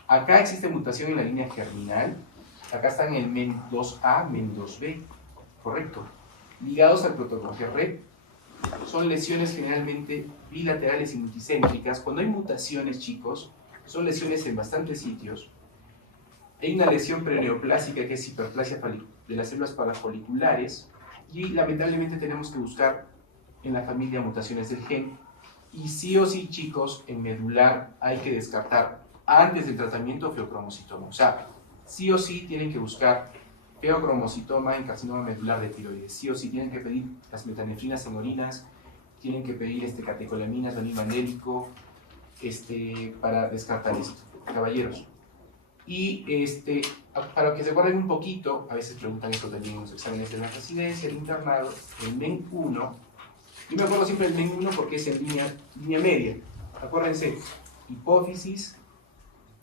Acá existe mutación en la línea germinal. Acá están el MEN2A, MEN2B, correcto. Ligados al protoconGREP. Son lesiones generalmente bilaterales y multicéntricas. Cuando hay mutaciones, chicos, son lesiones en bastantes sitios. Hay una lesión preneoplásica que es hiperplasia de las células parafoliculares. Y lamentablemente tenemos que buscar en la familia mutaciones del gen. Y sí o sí, chicos, en medular hay que descartar antes del tratamiento feocromocitoma. O sea, sí o sí tienen que buscar feocromocitoma en carcinoma medular de tiroides. Sí o sí tienen que pedir las metanefrinas en orinas, tienen que pedir catecolaminas, vanilvanlélico, para descartar esto, caballeros. Y para que se acuerden un poquito, a veces preguntan esto también en los exámenes de la residencia, el internado, el MEN1, yo me acuerdo siempre del MEN1 porque es en línea media. Acuérdense, hipófisis,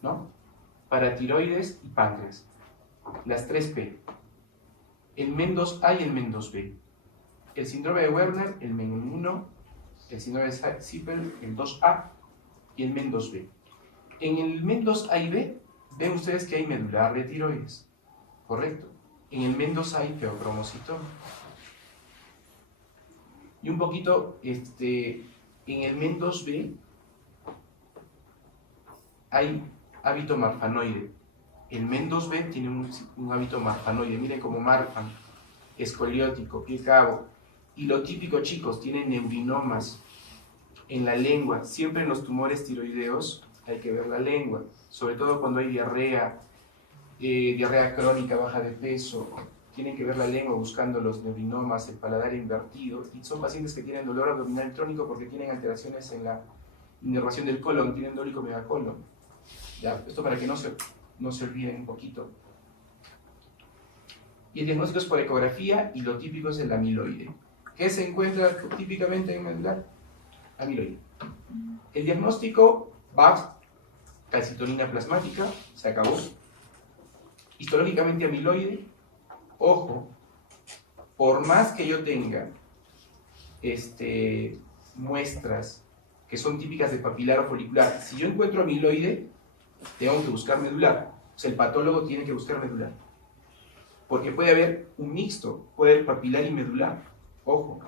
¿no? Paratiroides y páncreas. Las 3P. El MEN2A y el MEN2B. El síndrome de Werner, el MEN1, el síndrome de Zippel, el 2A y el MEN2B. En el MEN2A y B, ven ustedes que hay medular de tiroides, ¿correcto? En el MEN2A hay feocromocitoma. Y un poquito, en el MEN2B hay hábito marfanoide. El MEN2B tiene un hábito marfanoide. Miren cómo marfan, escoliótico, pie cabo. Y lo típico, chicos, tienen neurinomas en la lengua. Siempre en los tumores tiroideos hay que ver la lengua, sobre todo cuando hay diarrea, diarrea crónica, baja de peso. Tienen que ver la lengua buscando los neurinomas, el paladar invertido. Y son pacientes que tienen dolor abdominal crónico porque tienen alteraciones en la inervación del colon, tienen dólico megacolon. ¿Ya? Esto para que no se olviden un poquito. Y el diagnóstico es por ecografía y lo típico es el amiloide. ¿Qué se encuentra típicamente en medular? Amiloide. El diagnóstico va calcitonina plasmática, se acabó. Histológicamente amiloide. Ojo, por más que yo tenga muestras que son típicas de papilar o folicular, si yo encuentro amiloide, tengo que buscar medular. O sea, el patólogo tiene que buscar medular. Porque puede haber un mixto, puede haber papilar y medular. Ojo.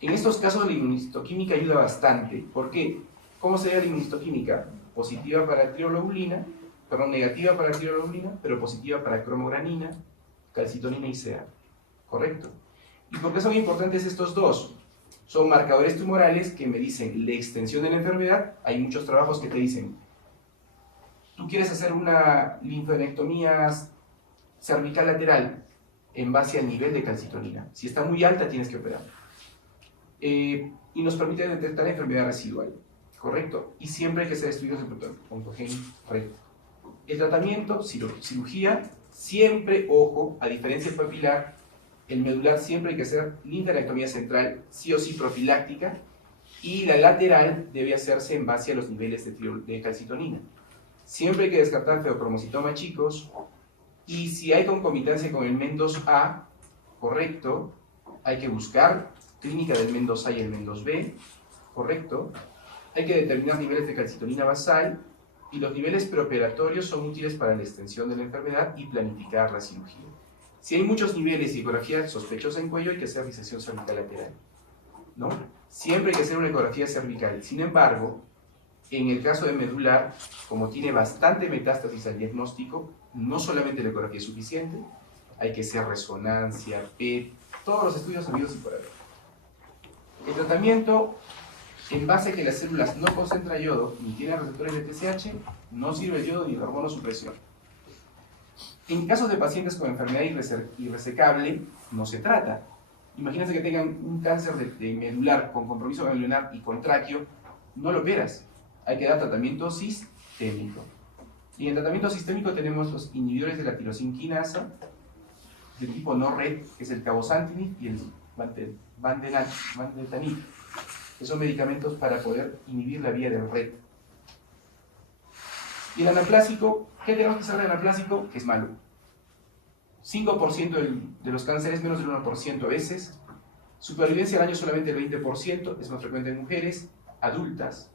En estos casos la inmunistoquímica ayuda bastante. ¿Por qué? ¿Cómo sería la inmunistoquímica? Positiva para tiroglobulina, negativa para tiroglobulina, pero positiva para cromogranina, calcitonina y CA. ¿Correcto? ¿Y por qué son importantes estos dos? Son marcadores tumorales que me dicen la extensión de la enfermedad. Hay muchos trabajos que te dicen, tú quieres hacer una linfadenectomía cervical lateral en base al nivel de calcitonina. Si está muy alta, tienes que operar. Y nos permite detectar la enfermedad residual. ¿Correcto? Y siempre hay que hacer estudios de oncogen recto. El tratamiento, cirugía, siempre, ojo, a diferencia del papilar, el medular siempre hay que hacer linfadenectomía central, sí o sí profiláctica, y la lateral debe hacerse en base a los niveles de calcitonina. Siempre hay que descartar feocromocitoma, chicos, y si hay concomitancia con el MEN2A, correcto, hay que buscar clínica del MEN2A y el MEN2B, correcto, hay que determinar niveles de calcitonina basal, y los niveles preoperatorios son útiles para la extensión de la enfermedad y planificar la cirugía. Si hay muchos niveles y ecografía sospechosa en cuello, hay que hacer disección cervical lateral, ¿no? Siempre hay que hacer una ecografía cervical. Sin embargo, en el caso de medular, como tiene bastante metástasis al diagnóstico, no solamente la ecografía es suficiente, hay que hacer resonancia, PET, todos los estudios habidos y por haber. El tratamiento, en base a que las células no concentran yodo ni tienen receptores de TSH, no sirve el yodo ni la hormonosupresión. En casos de pacientes con enfermedad irresecable, no se trata. Imagínense que tengan un cáncer de medular con compromiso ganglionar y con tráqueo, no lo operas. Hay que dar tratamiento sistémico. Y en el tratamiento sistémico tenemos los inhibidores de la tirosinquinasa de tipo no-RET, que es el cabozantinib y el vandetanib, que son medicamentos para poder inhibir la vía del RET. Y el anaplásico, ¿qué tenemos que saber del anaplásico? Que es malo. 5% de los cánceres, menos del 1% a veces. Supervivencia al año solamente el 20%, es más frecuente en mujeres adultas.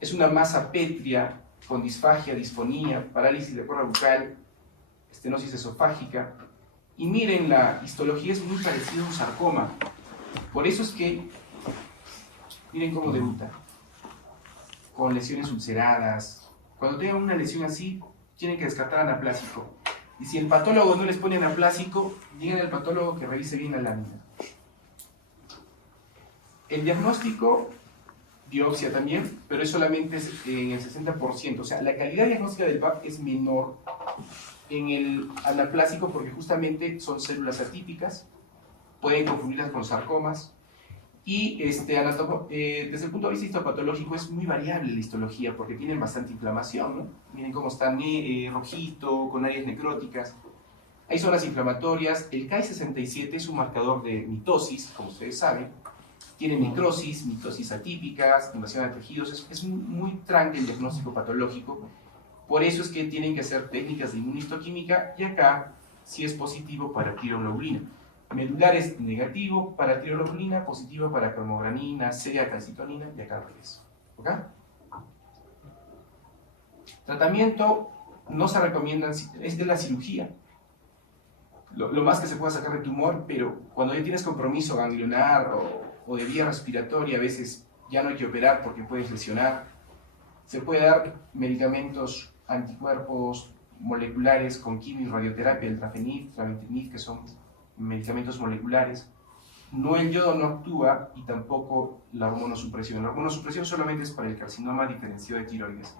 Es una masa pétrea con disfagia, disfonía, parálisis de cuerda bucal, estenosis esofágica. Y miren, la histología es muy parecida a un sarcoma. Por eso es que, miren cómo debuta. Con lesiones ulceradas. Cuando tengan una lesión así, tienen que descartar anaplásico. Y si el patólogo no les pone anaplásico, digan al patólogo que revise bien la lámina. El diagnóstico, biopsia también, pero es solamente en el 60%. O sea, la calidad diagnóstica del PAP es menor en el anaplásico porque justamente son células atípicas, pueden confundirlas con sarcomas, y desde el punto de vista histopatológico es muy variable la histología porque tienen bastante inflamación, ¿no? Miren cómo está rojito, con áreas necróticas. Hay zonas inflamatorias. El Ki-67 es un marcador de mitosis, como ustedes saben. Tiene necrosis, mitosis atípicas, invasión de tejidos. Es muy tranque el diagnóstico patológico. Por eso es que tienen que hacer técnicas de inmunistoquímica, y acá sí es positivo para tiroglobulina. Medular es negativo para tiroglobulina, positivo para cromogranina, calcitonina, y acá al revés. ¿Ok? Tratamiento no se recomienda, es de la cirugía. Lo más que se puede sacar de tumor, pero cuando ya tienes compromiso ganglionar o de vía respiratoria, a veces ya no hay que operar porque puedes lesionar. Se puede dar medicamentos anticuerpos moleculares con quimio y radioterapia, el trafenib, trametinib, que son medicamentos moleculares. No, el yodo no actúa, y tampoco la hormonosupresión. La hormonosupresión solamente es para el carcinoma diferenciado de tiroides.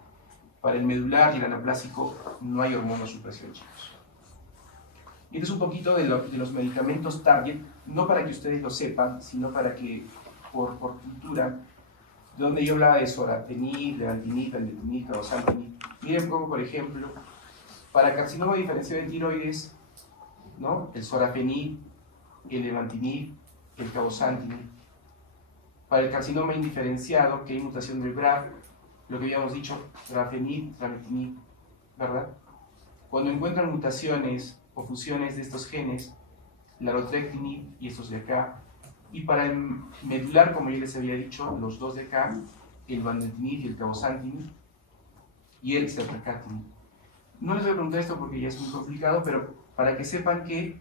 Para el medular y el anaplásico no hay hormonosupresión, chicos. Y esto es un poquito de los medicamentos target, no para que ustedes lo sepan, sino para que, por cultura, donde yo hablaba de sorafenib, levantinib, aldetinib, cabozantinib. Miren cómo, por ejemplo, para carcinoma diferenciado de tiroides, ¿no? El sorafenib, el levantinib, el cabozantinib. Para el carcinoma indiferenciado, que hay mutación del BRAF, lo que habíamos dicho, rafenib, trametinib, ¿verdad? Cuando encuentran mutaciones o fusiones de estos genes, larotrectinib y estos de acá. Y para el medular, como yo les había dicho, los dos de acá, el vandetinib y el cabozantinib, y el cetracatinib. No les voy a preguntar esto porque ya es muy complicado, pero para que sepan que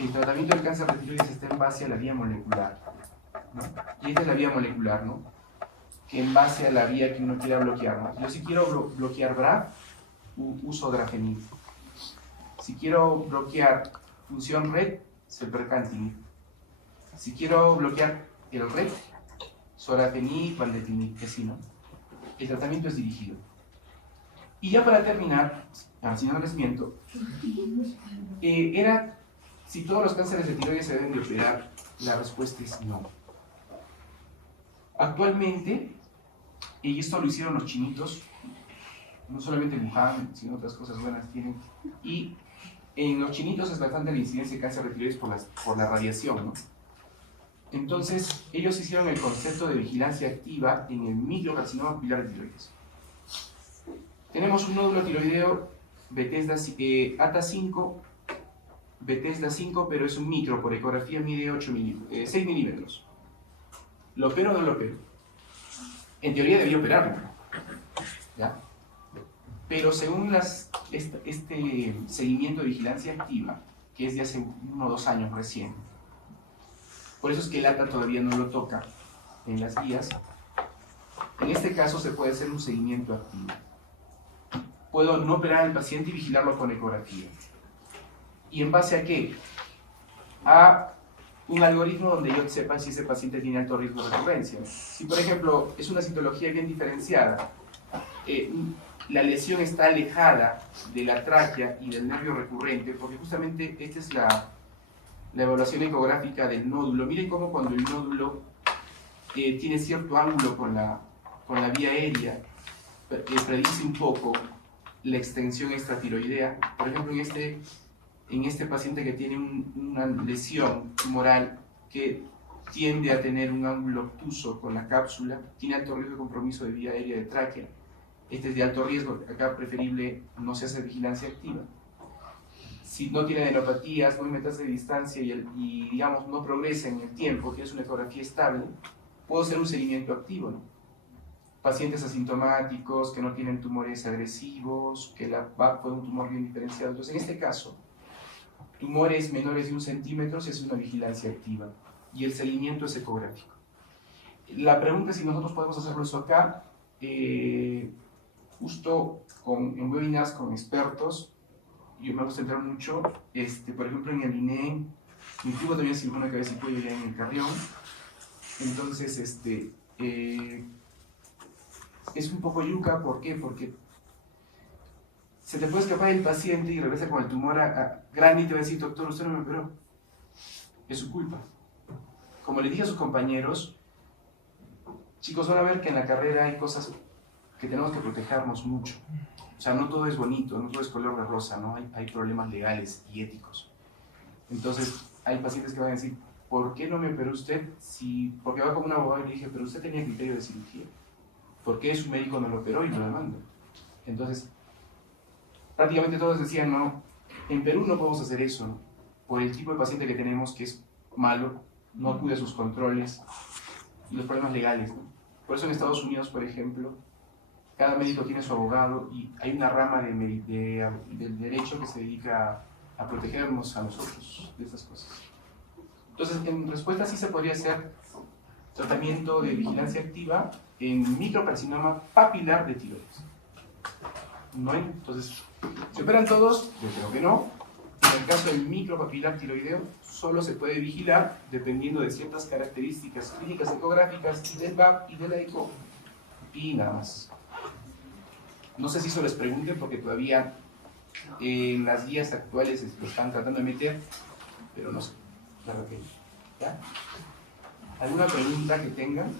el tratamiento del cáncer de tiroides está en base a la vía molecular, ¿no? Y esta es la vía molecular, ¿no? Que en base a la vía que uno quiera bloquear, ¿no? Yo si quiero bloquear BRAF, uso drafenib. Si quiero bloquear función RET, celpercantinib. Si quiero bloquear el RET, sorafenib, valdetinib, que sí, ¿no? El tratamiento es dirigido. Y ya para terminar, si no les miento, era si todos los cánceres de tiroides se deben de operar. La respuesta es no. Actualmente, y esto lo hicieron los chinitos, no solamente en Wuhan, sino otras cosas buenas tienen, y en los chinitos es bastante la incidencia de cáncer de tiroides por la radiación, ¿no? Entonces, ellos hicieron el concepto de vigilancia activa en el microcarcinoma pupilar de tiroides. Tenemos un nódulo tiroideo Bethesda ATA5, Bethesda 5, pero es un micro, por ecografía mide 6 milímetros. ¿Lo opero o no lo opero? En teoría debía operarlo, ¿ya? Pero según este seguimiento de vigilancia activa, que es de hace 1 o 2 años recién, por eso es que el ATA todavía no lo toca en las guías, en este caso se puede hacer un seguimiento activo. Puedo no operar al paciente y vigilarlo con ecografía. ¿Y en base a qué? A un algoritmo donde yo sepa si ese paciente tiene alto riesgo de recurrencia. Si, por ejemplo, es una citología bien diferenciada, la lesión está alejada de la tráquea y del nervio recurrente, porque justamente esta es la evaluación ecográfica del nódulo. Miren cómo cuando el nódulo tiene cierto ángulo con la vía aérea, predice un poco la extensión extratiroidea. Por ejemplo, en este paciente que tiene una lesión tumoral que tiende a tener un ángulo obtuso con la cápsula, tiene alto riesgo de compromiso de vía aérea de tráquea. Este es de alto riesgo, acá preferible no se hace vigilancia activa. Si no tiene adenopatías, no hay metástasis de distancia y digamos no progresa en el tiempo, que es una ecografía estable, puedo hacer un seguimiento activo, ¿no? Pacientes asintomáticos que no tienen tumores agresivos, que la VAP fue un tumor bien diferenciado. Entonces, en este caso, tumores menores de 1 centímetro se hace una vigilancia activa y el seguimiento es ecográfico. La pregunta es si nosotros podemos hacerlo eso acá, justo en webinars con expertos. Yo me voy a centrar mucho, por ejemplo, en el INEM. Mi tubo también cirugía de cabeza y cuello ya en el Carrión. Entonces, es un poco yuca, ¿por qué? Porque se te puede escapar el paciente y regresa con el tumor grande y te va a decir, doctor, usted no me operó. Es su culpa. Como le dije a sus compañeros, chicos, van a ver que en la carrera hay cosas que tenemos que protegernos mucho. O sea, no todo es bonito, no todo es color de rosa, ¿no? Hay problemas legales y éticos. Entonces, hay pacientes que van a decir, ¿por qué no me operó usted? Porque va con un abogado y le dije, pero usted tenía criterio de cirugía. ¿Por qué su médico no lo operó y lo demanda? Entonces, prácticamente todos decían, no, en Perú no podemos hacer eso, ¿no? Por el tipo de paciente que tenemos, que es malo, no acude a sus controles y los problemas legales, ¿no? Por eso en Estados Unidos, por ejemplo, cada médico tiene su abogado y hay una rama del derecho que se dedica a protegernos a nosotros de esas cosas. Entonces, en respuesta sí se podría hacer tratamiento de vigilancia activa en microcarcinoma papilar de tiroides. ¿No hay? Entonces, ¿se operan todos? Yo creo que no. En el caso del micropapilar tiroideo, solo se puede vigilar dependiendo de ciertas características clínicas ecográficas y del VAP y de la ECO, y nada más. No sé si eso les pregunten porque todavía en las guías actuales lo están tratando de meter, pero no sé. Claro que ¿ya? ¿Alguna pregunta que tengan?